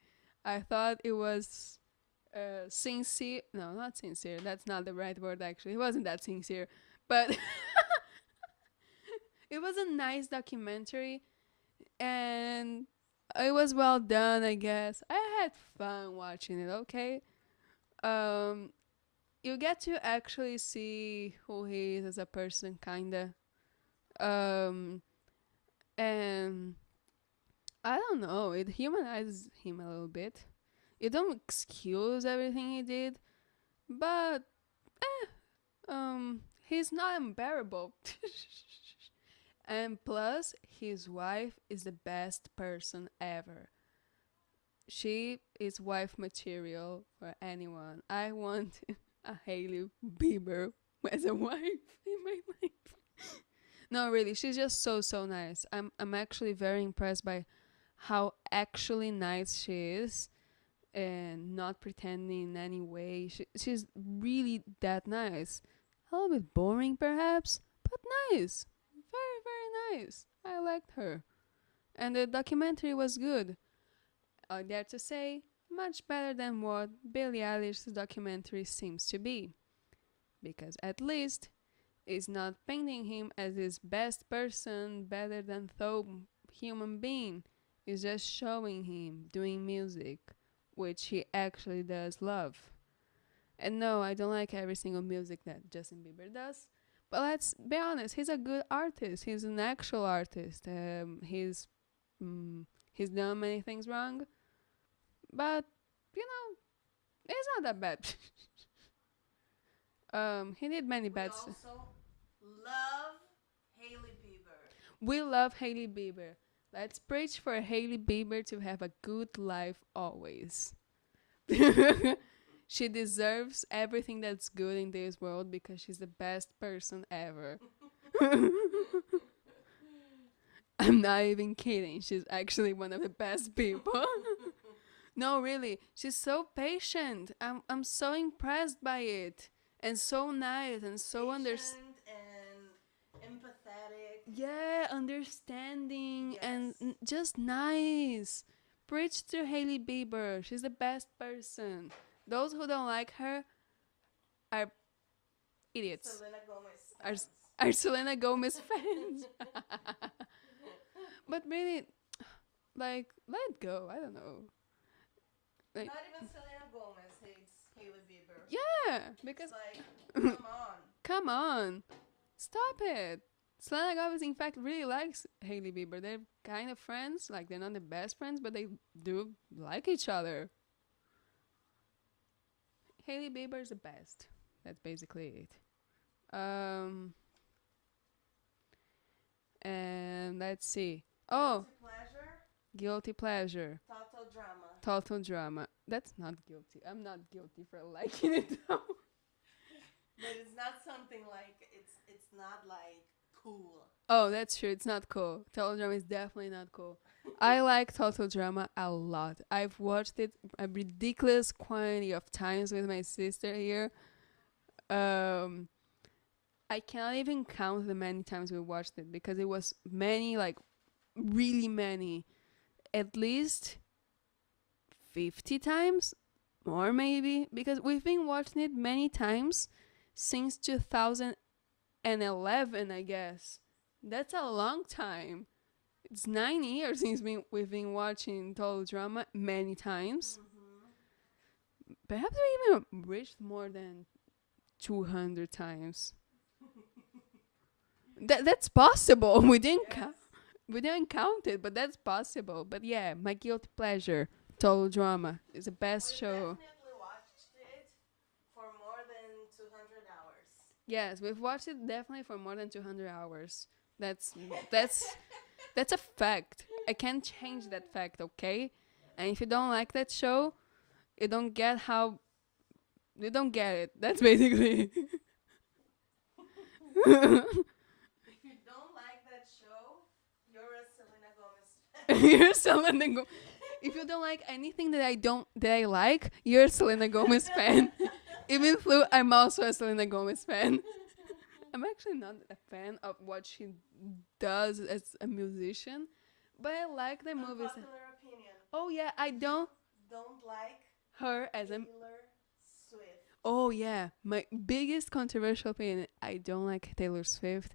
I thought it was sincere. No, not sincere. That's not the right word, actually. It wasn't that sincere. But it was a nice documentary and it was well done, I guess. I had fun watching it, okay? Um, you get to actually see who he is as a person, kinda. Um, and I don't know, it humanizes him a little bit. You don't excuse everything he did, but he's not unbearable. And plus, his wife is the best person ever. She is wife material for anyone. I want a Hailey Bieber as a wife in my life. No, really, she's just so nice. I'm actually very impressed by how actually nice she is and not pretending in any way. She's really that nice. A little bit boring perhaps, but nice. Very nice. I liked her. And the documentary was good. I dare to say, much better than what Billie Eilish's documentary seems to be. Because at least it's not painting him as his best person, better than thought human being. It's just showing him doing music, which he actually does love. And no, I don't like every single music that Justin Bieber does. But let's be honest, he's a good artist. He's an actual artist. He's done many things wrong, but you know, it's not that bad. He did many We bad. also love Hailey Bieber. We love Hailey Bieber. Let's preach for Hailey Bieber to have a good life always. She deserves everything that's good in this world because she's the best person ever. I'm not even kidding. She's actually one of the best people. No, really. She's so patient. I'm so impressed by it. And so nice and so Patient and empathetic. yeah, understanding Yes. and just nice. Preach to Hailey Bieber. She's the best person. Those who don't like her are idiots. Selena Gomez. Are, fans. are Selena Gomez fans. But really, like, let it go. I don't know. Like, Not even Selena Gomez hates Hailey Bieber. yeah, because It's like, come on. come on, stop it. Selena Gomez, in fact, really likes Hailey Bieber. They're kind of friends. Like, they're not the best friends, but they do like each other. Hailey Bieber's the best. That's basically it. Um, and let's see. Oh, Guilty pleasure. guilty pleasure. Total drama. Total drama. That's not guilty. I'm not guilty for liking it though. But it's not something like it's not like cool. Oh, that's true. It's not cool. Total drama is definitely not cool. I like total drama a lot. I've watched it a ridiculous quantity of times with my sister here. Um, I cannot even count the many times we watched it because it was many, like really many, at least 50 times, more maybe, because we've been watching it many times since 2011, I guess. That's a long time. It's 9 years since we've been watching Total Drama many times. Perhaps we even reached more than 200 times. That's possible. We didn't count it, but that's possible. But yeah, my guilty pleasure, Total Drama, is the best We show. definitely watched it for more than 200 hours. Yes, we've watched it definitely for more than 200 hours. That's that's that's a fact. I can't change that fact, okay? And if you don't like that show, you don't get how you don't get it. That's basically If you don't like that show, you're a Selena Gomez fan. you're Selena Gomez. If you don't like anything that I like, you're a Selena Gomez fan. Even though I'm also a Selena Gomez fan. I'm actually not a fan of what she does as a musician, but I like the movies. Unpopular opinion. Oh yeah, I You don't don't like her as a. Taylor Swift. Oh yeah, my biggest controversial opinion. I don't like Taylor Swift,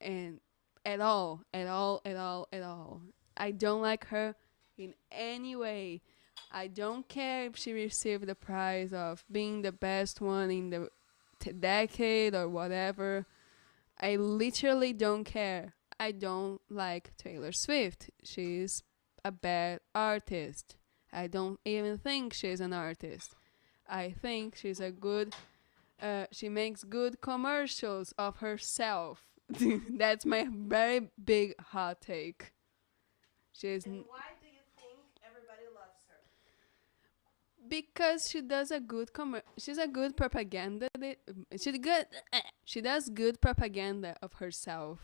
and at all, at all, at all, at all. I don't like her in any way. I don't care if she received the prize of being the best one in the decade or whatever. I literally don't care. I don't like Taylor Swift. She's a bad artist. I don't even think she's an artist. I think she's a good. She makes good commercials of herself. That's my very big hot take. She's And why do you think everybody loves her? because she does a good she's a good propaganda. She good. She does good propaganda of herself.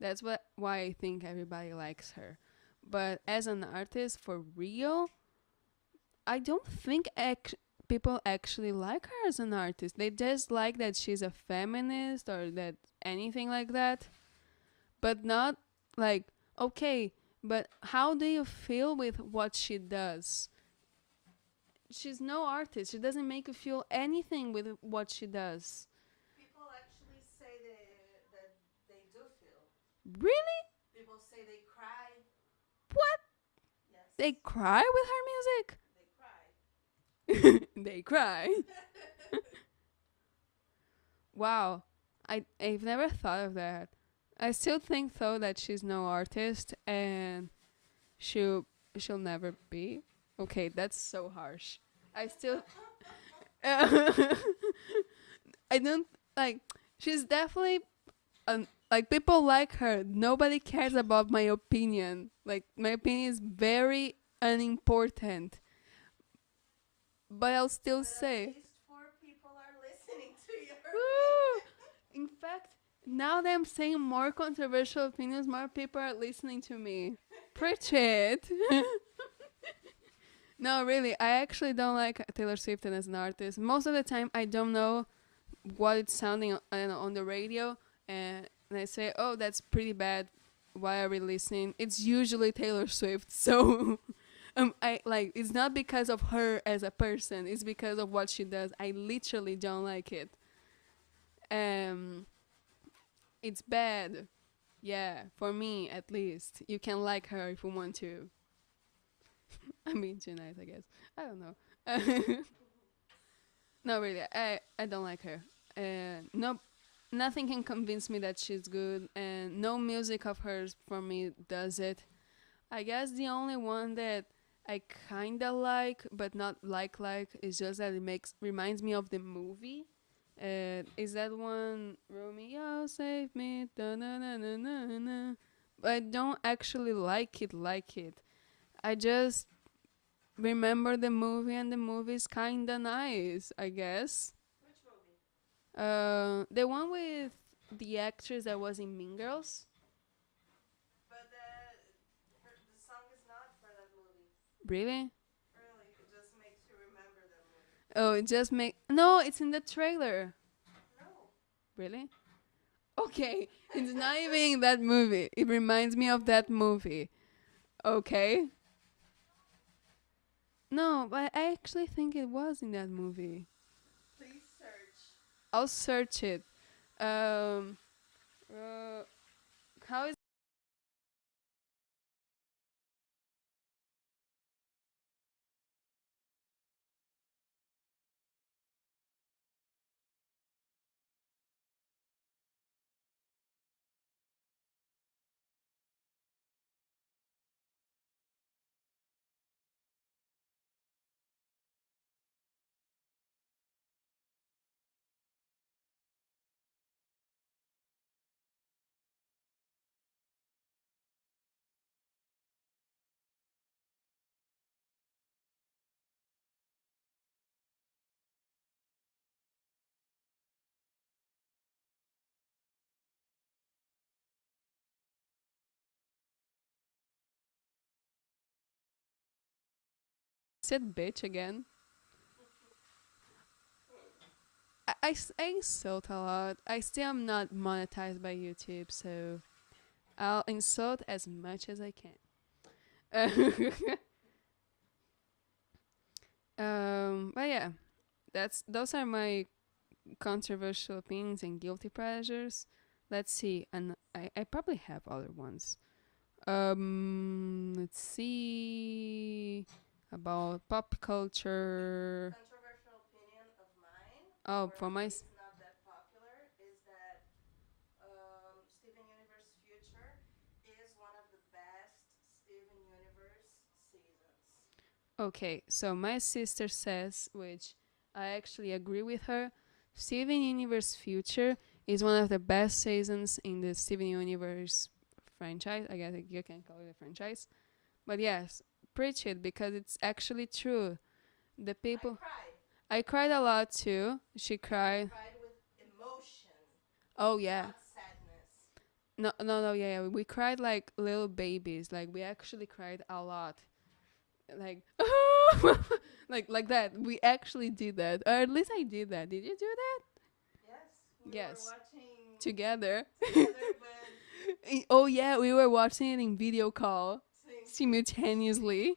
That's why I think everybody likes her. But as an artist, for real, I don't think people actually like her as an artist. They just like that she's a feminist or that anything like that, but not like, okay, but how do you feel with what she does? She's no artist. She doesn't make you feel anything with what she does. People actually say that they do feel. Really? People say they cry. What? Yes, They cry with they cry. her music? They cry. Wow. I've never thought of that. I still think though that she's no artist and she'll she'll never be. Okay, that's so harsh. I still I don't like she's definitely like people like her. Nobody cares about my opinion. Like my opinion is very unimportant. But I'll still But at say, least four people are listening to your woo! opinion. In fact, now that I'm saying more controversial opinions, more people are listening to me. Preach it. No, really, I actually don't like Taylor Swift as an artist. Most of the time, I don't know what it's sounding on the radio, and I say, "Oh, that's pretty bad. Why are we listening?" It's usually Taylor Swift, so I like. It's not because of her as a person. It's because of what she does. I literally don't like it. Um, it's bad. Yeah, for me at least. You can like her if you want to. I'm being too nice, I guess. I don't know. No, really, I don't like her. No, nothing can convince me that she's good, and no music of hers for me does it. I guess the only one that I kinda like, but not like, is just that it makes reminds me of the movie. Is that one Romeo save me? Da na na na na na. But I don't actually like it. I just remember the movie, and the movie's kinda nice, I guess. Which movie? The one with the actress that was in Mean Girls. But the song is not for that movie. Really? Really, it just makes you remember that movie. Oh, it just make no. It's in the trailer. No. Really? Okay, it's not even in that movie. It reminds me of that movie. Okay. No, but I actually think it was in that movie. Please search. I'll search it. Um, how is it bitch again? I insult a lot. I still am not monetized by YouTube, so I'll insult as much as I can. But yeah, those are my controversial opinions and guilty pleasures. Let's see, and I probably have other ones. Let's see about pop culture. Controversial opinion of mine, Oh, or for at my least not that popular, is that Steven Universe Future is one of the best Steven Universe seasons. okay, so my sister says, which I actually agree with her. Steven Universe Future is one of the best seasons in the Steven Universe franchise. I guess you can call it a franchise. But yes, preach it because it's actually true. The I people. cried. I cried a lot too. She And I cried. cried with emotion, Oh yeah. not sadness. No, no, no. Yeah, yeah. We cried like little babies. Like we actually cried a lot. Like, like that. We actually did that, or at least I did that. Did you do that? Yes, we were Yes. watching Together. together, but Oh yeah, we were watching it in video call simultaneously. simultaneously.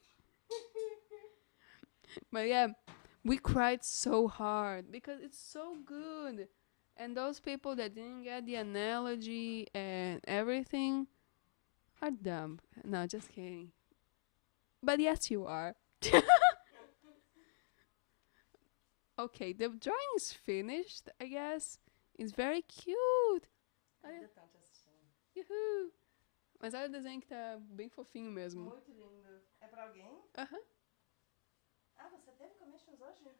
But yeah, we cried so hard because it's so good. And those people that didn't get the analogy and everything are dumb. No, just kidding. But yes, you are. Okay, the drawing is finished, I guess. It's very cute. Olha, Ainda estão te assistindo. uhul. Mas olha o desenho que tá bem fofinho mesmo. Muito lindo. É pra alguém? Aham. Ah, você teve commissions hoje?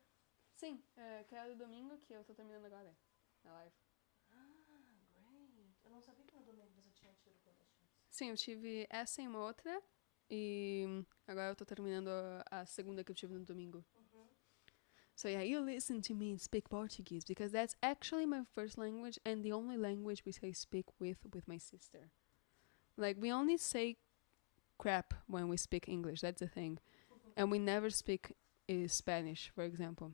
Sim, que é do domingo que eu tô terminando agora. Na live. Ah, great. Eu não sabia que no domingo você tinha tido commissions. Sim, eu tive essa e uma outra. E agora eu tô terminando a segunda que eu tive no domingo. Uhum. So yeah, you listen to me speak Portuguese because that's actually my first language and the only language we say speak with my sister. Like we only say crap when we speak English. That's the thing, and we never speak Spanish, for example,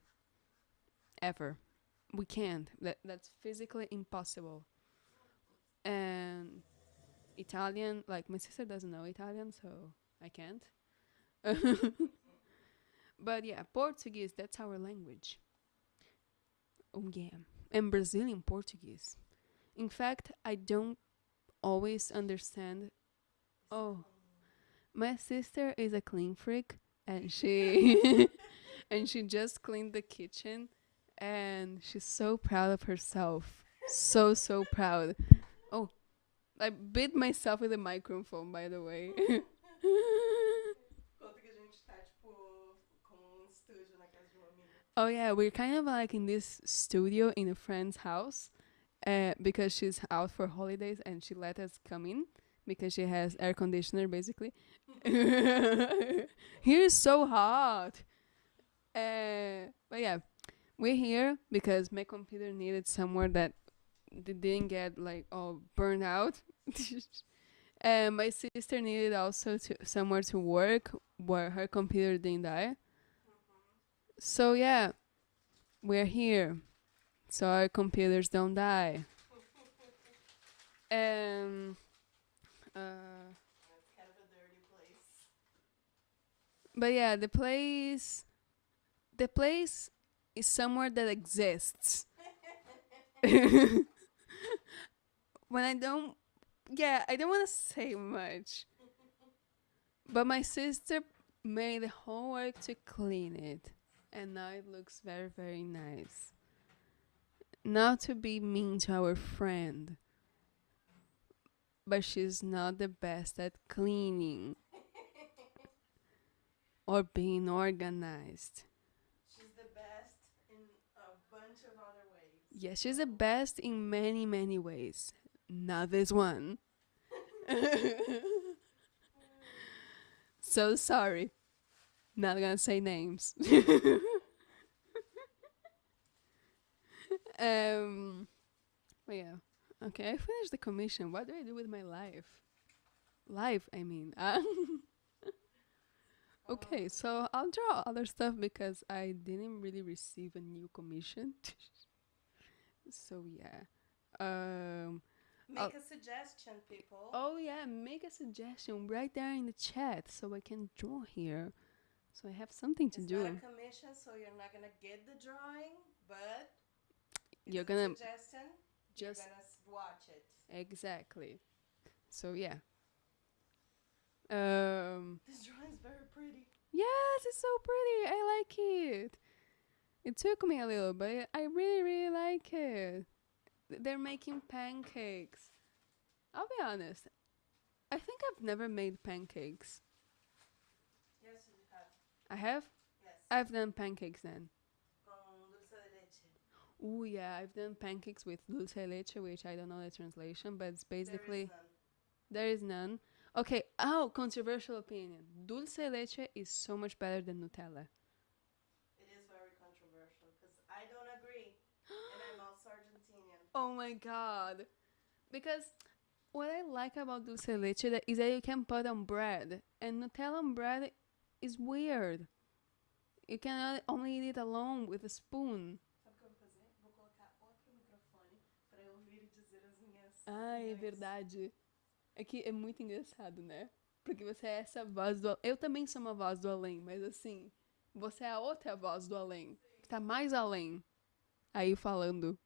ever. We can't. That's physically impossible. And Italian, like my sister doesn't know Italian, so I can't. But yeah, Portuguese, that's our language. Oh yeah. And Brazilian Portuguese. In fact, I don't always understand. Oh, my sister is a clean freak and she and she just cleaned the kitchen and she's so proud of herself. So proud. Oh, I bit myself with a microphone by the way. Conta que a gente tá, tipo, com um estúdio na casa de uma amiga. Oh yeah, we're kind of like in this studio in a friend's house, because she's out for holidays and she let us come in because she has air conditioner basically. Here is so hot. But yeah, we're here because my computer needed somewhere that didn't get like all burned out. And my sister needed also to somewhere to work where her computer didn't die. So yeah, we're here so our computers don't die. And It's kind of a dirty place. but yeah, the place is somewhere that exists. When I don't, yeah, I don't want to say much. But my sister made the homework to clean it, and now it looks very, very nice. Not to be mean to our friend, but she's not the best at cleaning or being organized. She's the best in a bunch of other ways. Yeah, she's the best in many, many ways. Not this one. So sorry. Not gonna say names. But yeah. Okay, I finished the commission. What do I do with my life? Life, I mean. Okay, so I'll draw other stuff because I didn't really receive a new commission. So yeah. Um. Make a suggestion, people. Oh yeah, make a suggestion right there in the chat so I can draw here. So I have something to It's not a do. commission, so you're not gonna get the drawing, but it's You're a gonna suggestion. You're just gonna watch it. exactly. So yeah. Um. This drawing is very pretty. Yes, it's so pretty. I like it. It took me a little, but I really, really like it. They're making pancakes. I'll be honest. I think I've never made pancakes. Yes, you have. I have. Yes. I've done pancakes then. Con dulce de leche. Oh yeah, I've done pancakes with dulce de leche, which I don't know the translation, but it's There is basically none. there is none. Okay. Oh, controversial opinion. Dulce de leche is so much better than Nutella. It is very controversial because I don't agree, and I'm also Argentinian. Oh my god. Because what I like about dulce de leche is that you can put on bread, and Nutella on bread is weird. You cannot only eat it alone with a spoon. Sabe o que eu vou fazer? Vou colocar outro microfone para eu ouvir e dizer as minhas Ah, é opiniões. verdade. É que é muito engraçado, né? Porque você é essa voz do além. Eu também sou uma voz do além, mas assim, você é a outra voz do além. Que tá mais além. Aí falando.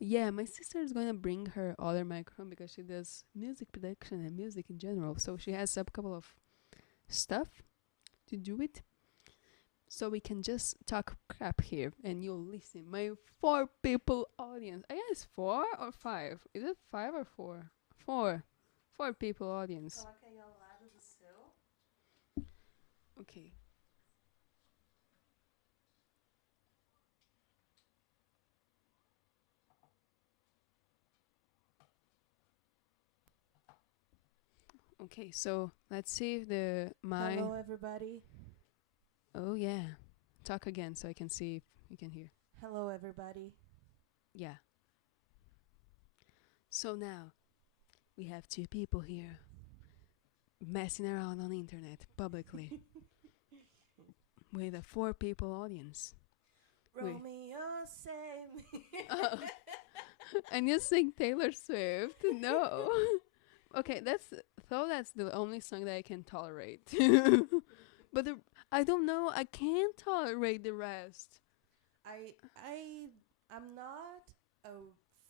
Yeah, my sister is gonna bring her other microphone because she does music production and music in general. So she has a couple of stuff to do it. So we can just talk crap here and you'll listen. My 4 people audience. I guess 4 or 5. Is it 5 or 4? 4. 4 people audience. Coloca aí ao lado do seu. Okay. Okay, so let's see if Hello, everybody. Oh yeah. Talk again so I can see if you can hear. Hello, everybody. Yeah. So now we have 2 people here messing around on the internet publicly with a 4 people audience. Romeo, save me. And you sing Taylor Swift? No. Okay, that's the only song that I can tolerate. But I don't know. I can't tolerate the rest. I'm not a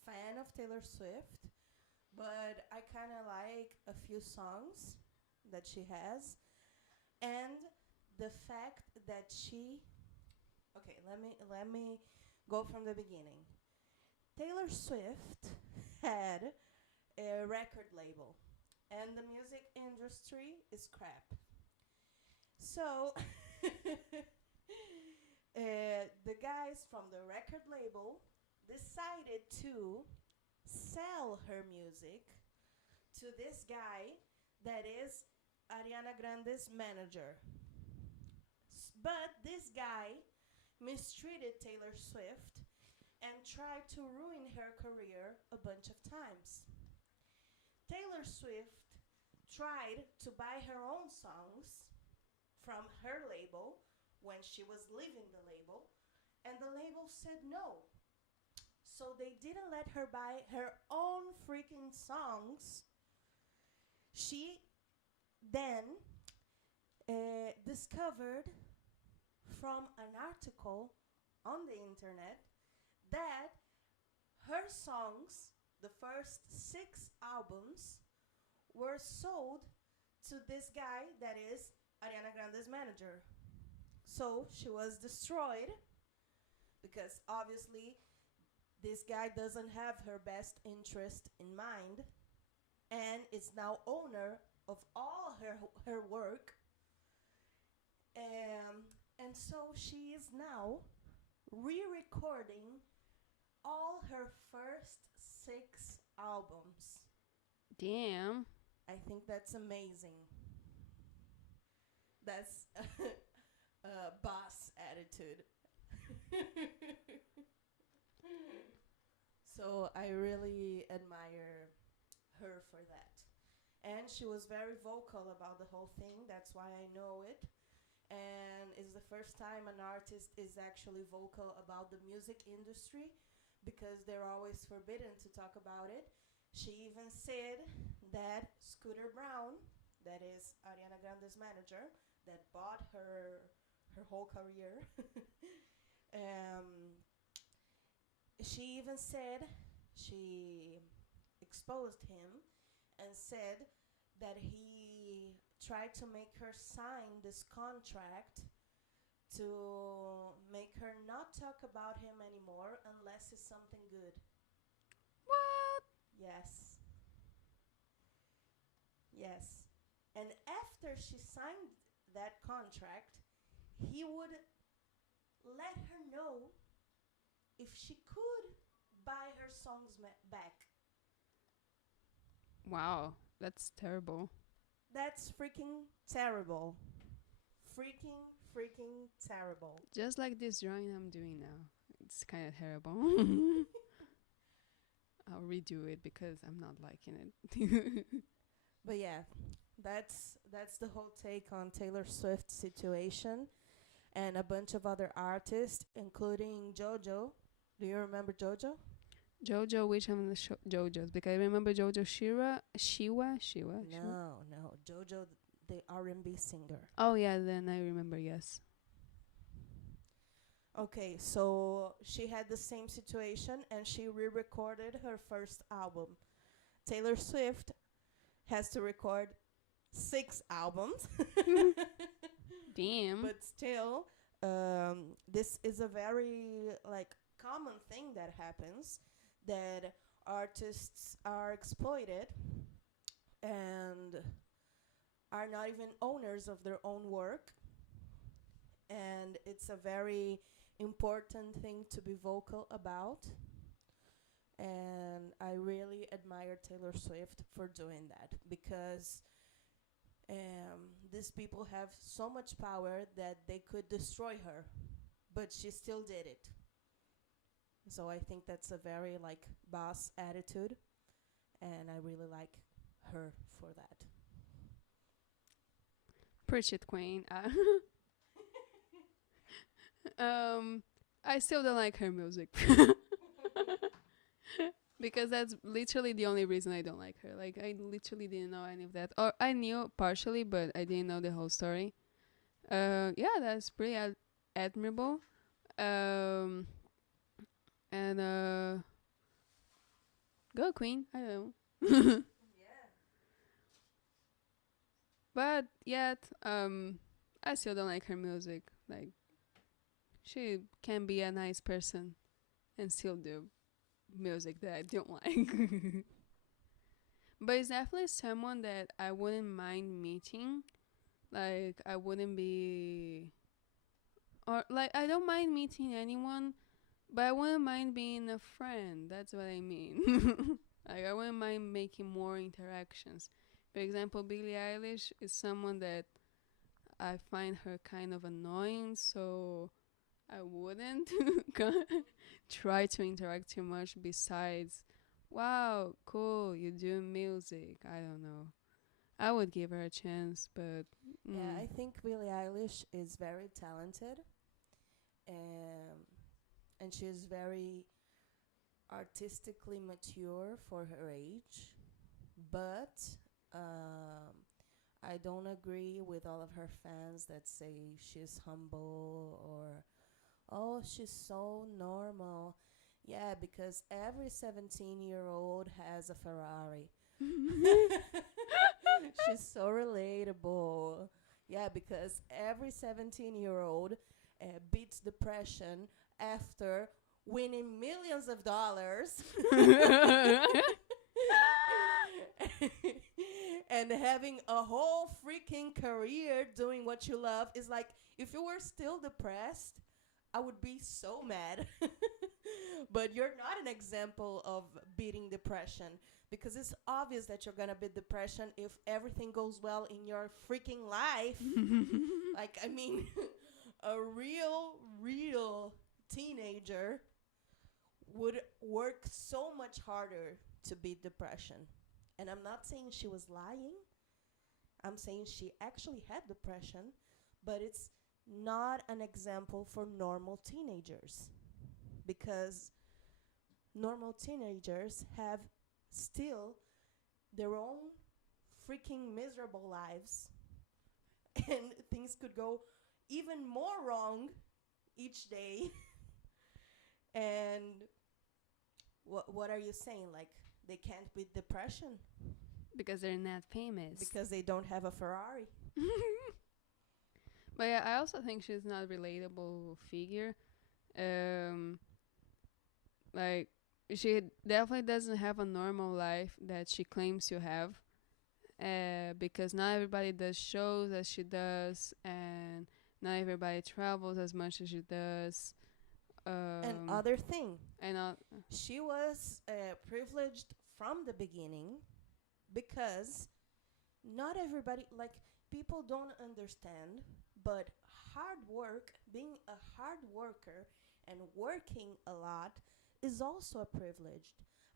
fan of Taylor Swift, but I kind of like a few songs that she has, and the fact that she. Okay, let me go from the beginning. Taylor Swift had a record label, and the music industry is crap. So the guys from the record label decided to sell her music to this guy that is Ariana Grande's manager. But this guy mistreated Taylor Swift and tried to ruin her career a bunch of times. Taylor Swift tried to buy her own songs from her label when she was leaving the label, and the label said no. So they didn't let her buy her own freaking songs. She then discovered from an article on the internet that her songs, the first 6 albums, were sold to this guy that is Ariana Grande's manager. So she was destroyed because obviously this guy doesn't have her best interest in mind and is now owner of all her work. And so she is now re-recording all her first 6 albums. Damn. I think that's amazing. That's boss attitude. So I really admire her for that. And she was very vocal about the whole thing. That's why I know it. And it's the first time an artist is actually vocal about the music industry, because they're always forbidden to talk about it. She even said that Scooter Brown, that is Ariana Grande's manager, that bought her whole career, um, she even said she exposed him and said that he tried to make her sign this contract to make her not talk about him anymore unless it's something good. What? Yes. Yes. And after she signed that contract, he would let her know if she could buy her songs back. Wow, that's terrible. That's freaking terrible. Freaking terrible. Just like this drawing I'm doing now. It's kind of terrible. I'll redo it because I'm not liking it. But yeah, that's the whole take on Taylor Swift's situation and a bunch of other artists, including JoJo. Do you remember JoJo? Jojo, which one of the Jojos? Because I remember Jojo Shiwa. No, no, JoJo, the R&B singer. Oh yeah, then I remember. Yes. Okay, so she had the same situation and she re-recorded her first album. Taylor Swift has to record 6 albums. Damn. But still, this is a very like common thing that happens, that artists are exploited and are not even owners of their own work, and it's a very important thing to be vocal about, and I really admire Taylor Swift for doing that, because these people have so much power that they could destroy her, but she still did it. So I think that's a very like boss attitude, and I really like her for that. Preach it, Queen. I still don't like her music. Because that's literally the only reason I don't like her. Like, I literally didn't know any of that. Or I knew partially, but I didn't know the whole story. Yeah, that's pretty admirable. Um, and go Queen. I don't know. But yet, I still don't like her music. Like, she can be a nice person and still do music that I don't like. But it's definitely someone that I wouldn't mind meeting. Like, I wouldn't be. Or, like, I don't mind meeting anyone, but I wouldn't mind being a friend. That's what I mean. Like, I wouldn't mind making more interactions. For example, Billie Eilish is someone that I find her kind of annoying, so I wouldn't try to interact too much besides, wow, cool, you do music. I don't know. I would give her a chance, but Yeah, I think Billie Eilish is very talented, um, and she's very artistically mature for her age. But um, I don't agree with all of her fans that say she's humble or, oh, she's so normal. Yeah, because every 17-year-old has a Ferrari. She's so relatable. Yeah, because every 17-year-old beats depression after winning millions of dollars and having a whole freaking career doing what you love. Is like, if you were still depressed, I would be so mad. But you're not an example of beating depression, because it's obvious that you're gonna beat depression if everything goes well in your freaking life. Like, I mean, a real teenager would work so much harder to beat depression. And I'm not saying she was lying. I'm saying she actually had depression, but it's not an example for normal teenagers, because normal teenagers have still their own freaking miserable lives, and things could go even more wrong each day. And what are you saying? Like, they can't beat depression because they're not famous. because they don't have a Ferrari. But yeah, I also think she's not a relatable figure. Um, like she definitely doesn't have a normal life that she claims to have. Because not everybody does shows as she does, and not everybody travels as much as she does. And Um, other thing, and she was privileged from the beginning because not everybody, like, people don't understand, but hard work, being a hard worker and working a lot is also a privilege.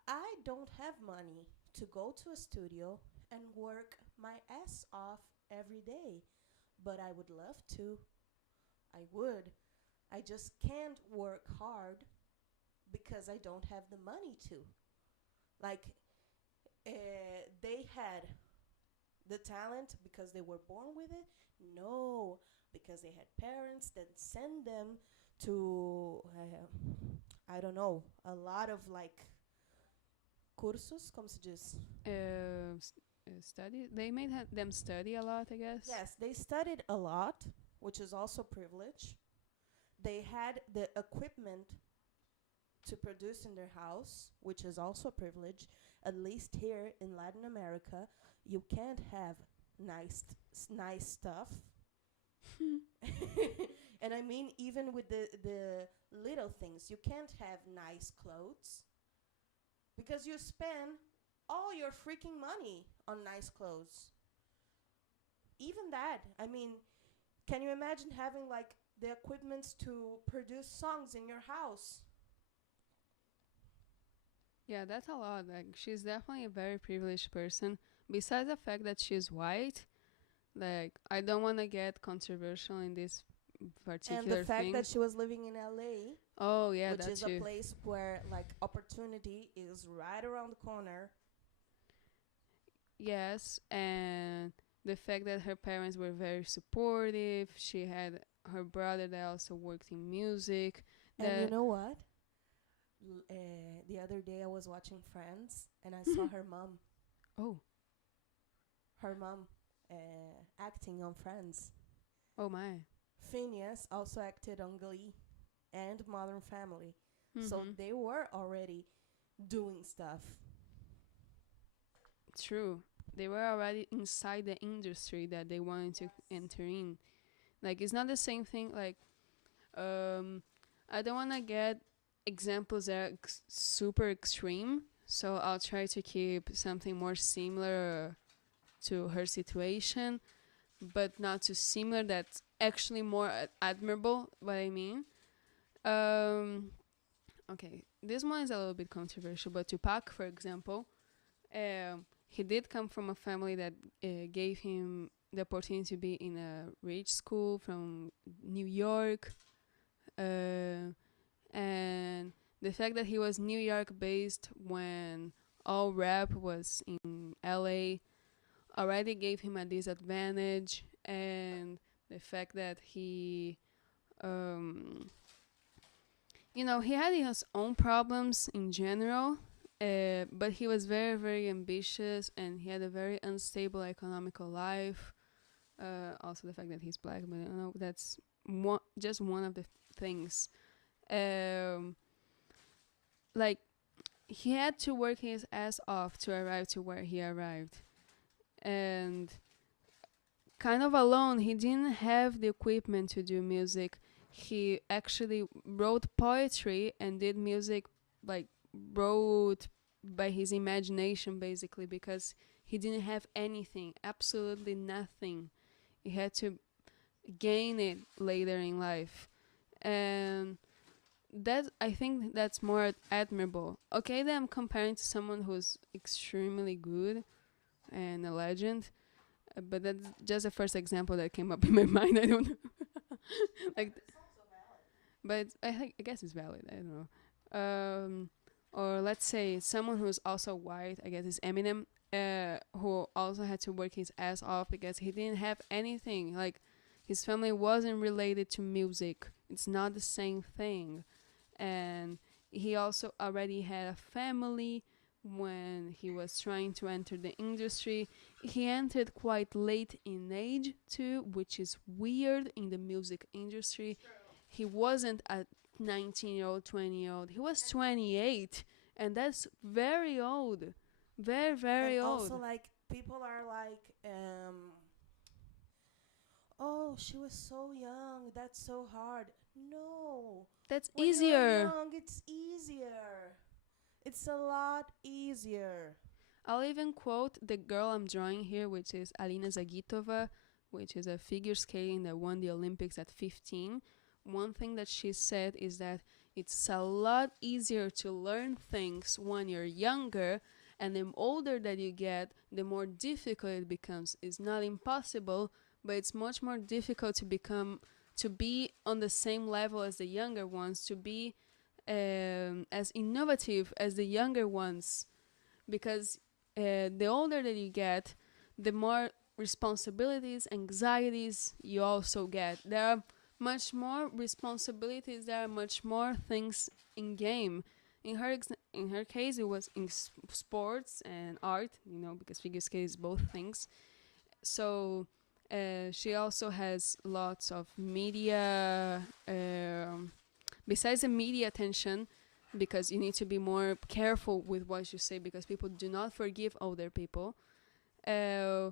I don't have money to go to a studio and work my ass off every day, but I would love to. I would. I just can't work hard because I don't have the money to. Like, they had the talent because they were born with it? No, because they had parents that send them to, I don't know, a lot of like cursos, como se diz? study. They made them study a lot, I guess. Yes, they studied a lot, which is also privilege. They had the equipment to produce in their house, which is also a privilege. At least here in Latin America, you can't have nice stuff. And I mean, even with the little things, you can't have nice clothes because you spend all your freaking money on nice clothes. Even that, I mean, can you imagine having like the equipments to produce songs in your house? Yeah, that's a lot. Like she's definitely a very privileged person. Besides the fact that she's white, like I don't want to get controversial in this And the particular fact thing. that she was living in LA, Oh yeah, which that is a too. place where like opportunity is right around the corner. Yes, and the fact that her parents were very supportive. She had her brother that also worked in music. And you That know what? The other day I was watching Friends and I saw her mom. oh Her mom acting on Friends. oh my. Phineas also acted on Glee and Modern Family. So Mhm. they were already doing stuff. True. They were already inside the industry that they wanted to enter in. Like it's not the same thing. Like um, I don't want to get examples that are super extreme. So I'll try to keep something more similar to her situation, but not too similar. That's actually more admirable. What I mean. Um, okay, this one is a little bit controversial, but Tupac, for example, he did come from a family that gave him the opportunity to be in a rich school from New York, and the fact that he was New York based when all rap was in LA already gave him a disadvantage, and the fact that um, he had his own problems in general, but he was very, very ambitious and he had a very unstable economical life. Also, the fact that he's black, but I don't know, that's just one of the things. Um, like, he had to work his ass off to arrive to where he arrived. And kind of alone, he didn't have the equipment to do music. He actually wrote poetry and did music, like wrote by his imagination basically, because he didn't have anything, absolutely nothing. He had to gain it later in life. And that, I think that's more admirable. Okay, that I'm comparing to someone who's extremely good and a legend, but that's just the first example that came up in my mind. I don't know. like, but I guess it's valid. I don't know. or let's say someone who's also white, I guess is Eminem, who also had to work his ass off because he didn't have anything. Like, his family wasn't related to music. It's not the same thing. And he also already had a family when he was trying to enter the industry. He entered quite late in age too, which is weird in the music industry. He wasn't a 19-year-old, 20-year-old. He was 28, and that's very old. Very, And very also, old. like, people are like, oh, she was so young. That's so hard. No. That's When you are easier. young, it's easier. It's a lot easier. I'll even quote the girl I'm drawing here, which is Alina Zagitova, which is a figure skating that won the Olympics at 15. One thing that she said is that it's a lot easier to learn things when you're younger, and the older that you get, the more difficult it becomes. It's not impossible, but it's much more difficult to be on the same level as the younger ones, to be as innovative as the younger ones, because the older that you get, the more responsibilities, anxieties you also get. There are much more responsibilities. There are much more things in game. In her case, it was in sports and art. Because figure skate is both things. So she also has lots of media. Besides the media attention, because you need to be more careful with what you say because people do not forgive older people. Uh,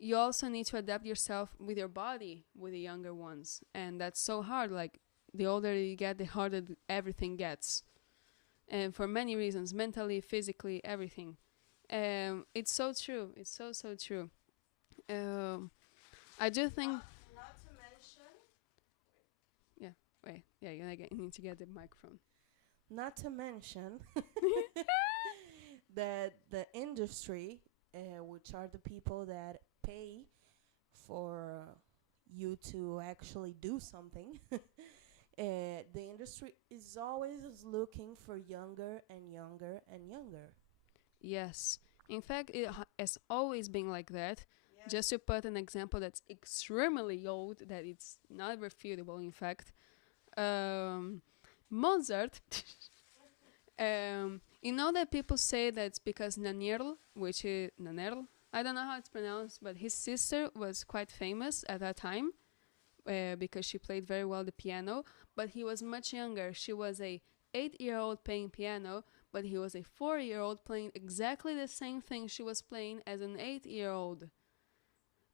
you also need to adapt yourself with your body with the younger ones, and that's so hard. Like, the older you get, the harder everything gets, and for many reasons, mentally, physically, everything. It's so true. It's so true. Um, I do think. Not to mention. Yeah. Wait. Yeah. You need to get the microphone. Not to mention that the industry, which are the people that pay for you to actually do something, the industry is always looking for younger and younger and younger. Yes. In fact, it has always been like that. Yes. Just to put an example that's extremely old, that it's not refutable, in fact. Um, Mozart, you know that people say that it's because Nannerl, which is Nannerl, I don't know how it's pronounced, but his sister was quite famous at that time because she played very well the piano, but he was much younger. She was a 8-year-old playing piano, but he was a 4-year-old playing exactly the same thing she was playing as an 8-year-old.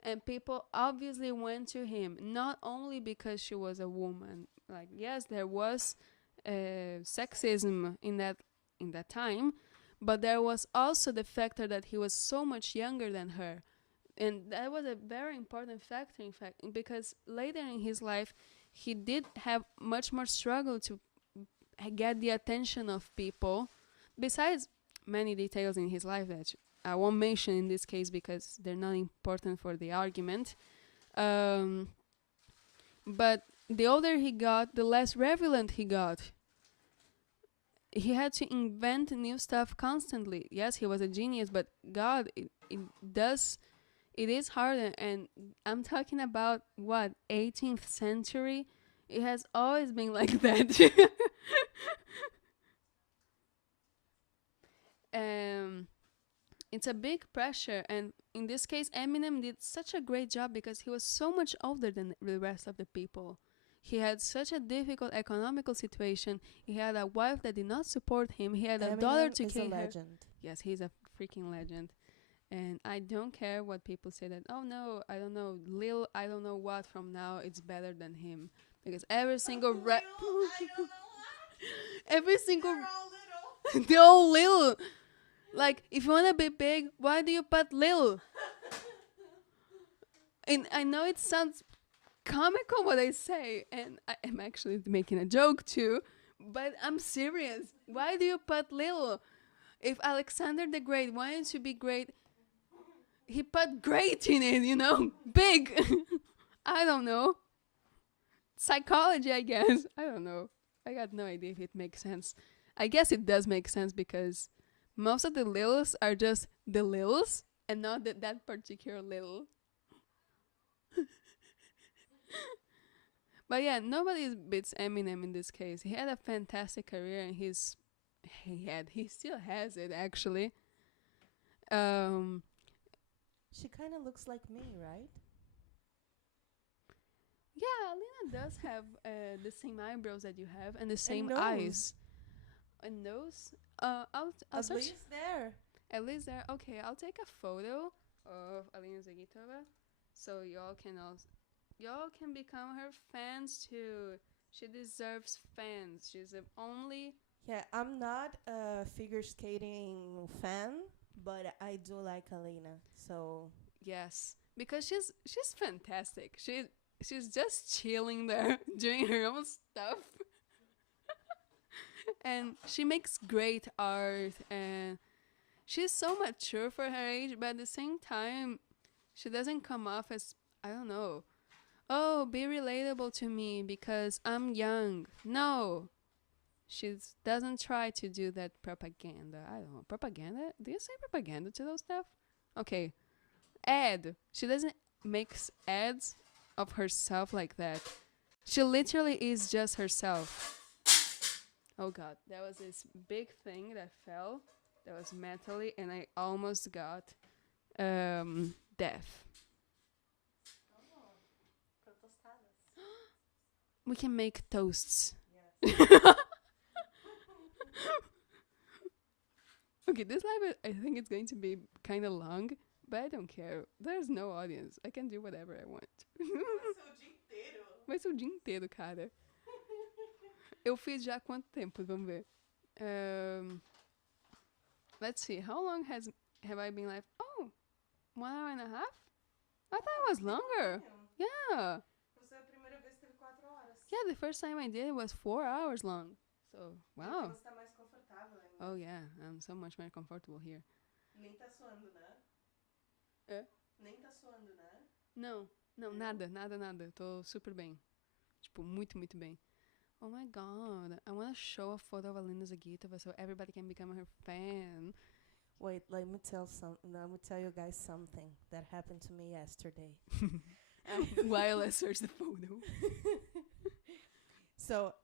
And people obviously went to him, not only because she was a woman. Like, yes, there was sexism in that time, but there was also the factor that he was so much younger than her. And that was a very important factor, in fact, because later in his life, he did have much more struggle to get the attention of people, besides many details in his life that I won't mention in this case because they're not important for the argument. Um, but the older he got, the less relevant he got. He had to invent new stuff constantly. Yes, he was a genius, but God, it is harder. And I'm talking about what, 18th century? It has always been like that. um, it's a big pressure, and in this case Eminem did such a great job because he was so much older than the rest of the people. He had such a difficult economical situation. He had a wife that did not support him. He had a daughter Eminem to is a kill her. legend. Yes, he's a freaking legend. And I don't care what people say that, oh no, I don't know, Lil I don't know what from now it's better than him, because every single I don't know every what. single They're all little. they're all Lil. Like, if you want to be big, why do you put Lil? And I know it sounds comical what I say, and I am actually making a joke too, but I'm serious. Why do you put Lil? If Alexander the Great wanted to be great, he put great in it, big. I don't know. Psychology, I guess. I don't know. I got no idea if it makes sense. I guess it does make sense because most of the littles are just the littles and not that particular little. But yeah, nobody beats Eminem in this case. He had a fantastic career, and he still has it actually. Um, She kind of looks like me, right? yeah, Alina does have the same eyebrows that you have and the And same nose. eyes and nose. I'll At search least there. at least there. Okay, I'll take a photo of Alina Zagitova, so y'all can become her fans too. She deserves fans. She's the only. Yeah, I'm not a figure skating fan, but I do like Alina. So, Yes, because she's fantastic. She's just chilling there, doing her own stuff, and she makes great art. And she's so mature for her age, but at the same time, she doesn't come off as, I don't know. Oh, be relatable to me because I'm young. No, she doesn't try to do that propaganda. I don't know propaganda. Do you say propaganda to those stuff? Okay, ad. She doesn't makes ads of herself like that. She literally is just herself. Oh god, that was this big thing that fell. That was metally, and I almost got deaf. We can make toasts. Okay, this live I think it's going to be kind of long, but I don't care. There's no audience. I can do whatever I want. Vai ser o dia inteiro, cara. Eu fiz já há quanto tempo? Vamos ver. Let's see. How long have I been live? Oh, 1 hour and a half? I thought it was longer. Yeah. Yeah, the first time I did it was 4 hours long. So, wow. Oh yeah, I'm so much more comfortable here. Nem tá suando, né? É? Nem tá suando, né? Não, não, nada. Tô super bem. Tipo, muito, muito bem. Oh my god, I want to show a photo of Alina Zagitova so everybody can become her fan. Wait, let me tell you guys something that happened to me yesterday. While I search the photo. So,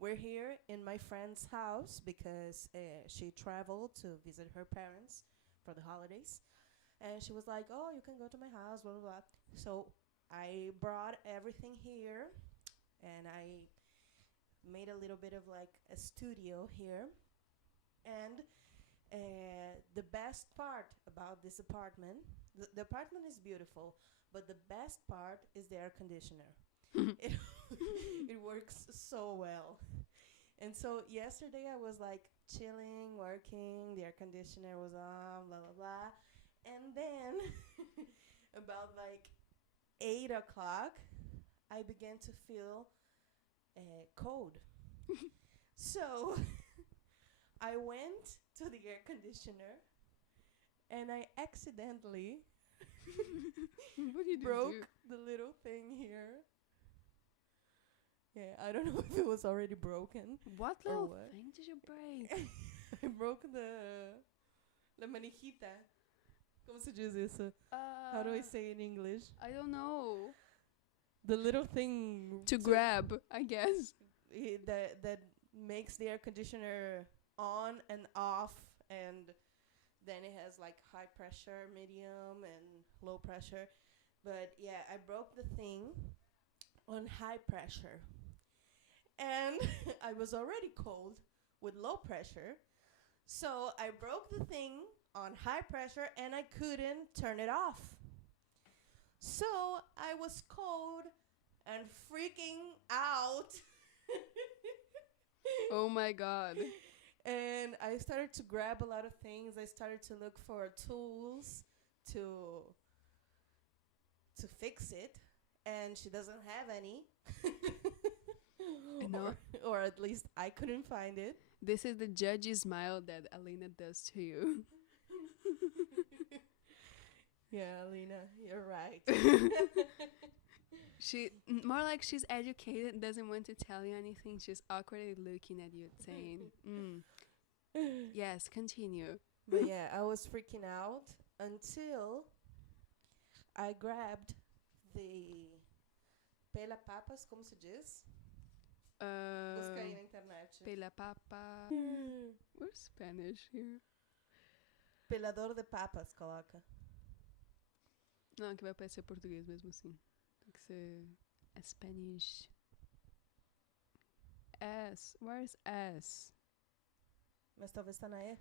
we're here in my friend's house because she traveled to visit her parents for the holidays. And she was like, oh, you can go to my house, blah, blah, blah. So I brought everything here and I made a little bit of like a studio here. And the best part about this apartment, the apartment is beautiful, but the best part is the air conditioner. it, it works so well. And so yesterday I was like chilling, working, the air conditioner was on, blah, blah, blah. And then about like 8 o'clock, I began to feel cold. So I went to the air conditioner and I accidentally What did you broke do? the little thing here. Yeah, I don't know if it was already broken. What or little what. thing did you break? I broke la manijita. Como se diz isso? How do I say in English? I don't know. The little thing To grab, I guess. that makes the air conditioner on and off, and then it has like high pressure, medium, and low pressure. But yeah, I broke the thing on high pressure, and I was already cold with low pressure, so I broke the thing on high pressure and I couldn't turn it off. So I was cold and freaking out. Oh my god. And I started to grab a lot of things. I started to look for tools to fix it, and she doesn't have any. No. or at least I couldn't find it. This is the judgy smile that Alina does to you. Yeah, Alina, you're right. She more like she's educated and doesn't want to tell you anything. She's awkwardly looking at you, saying, "Yes, continue." But yeah, I was freaking out until I grabbed the pela papas, como se diz? Busca aí na internet. Pela papa. We're Spanish here. Pelador de papas, coloca. Não, que vai parecer português mesmo assim. Tem que ser Spanish. S. Where's S? Mas talvez tá na E.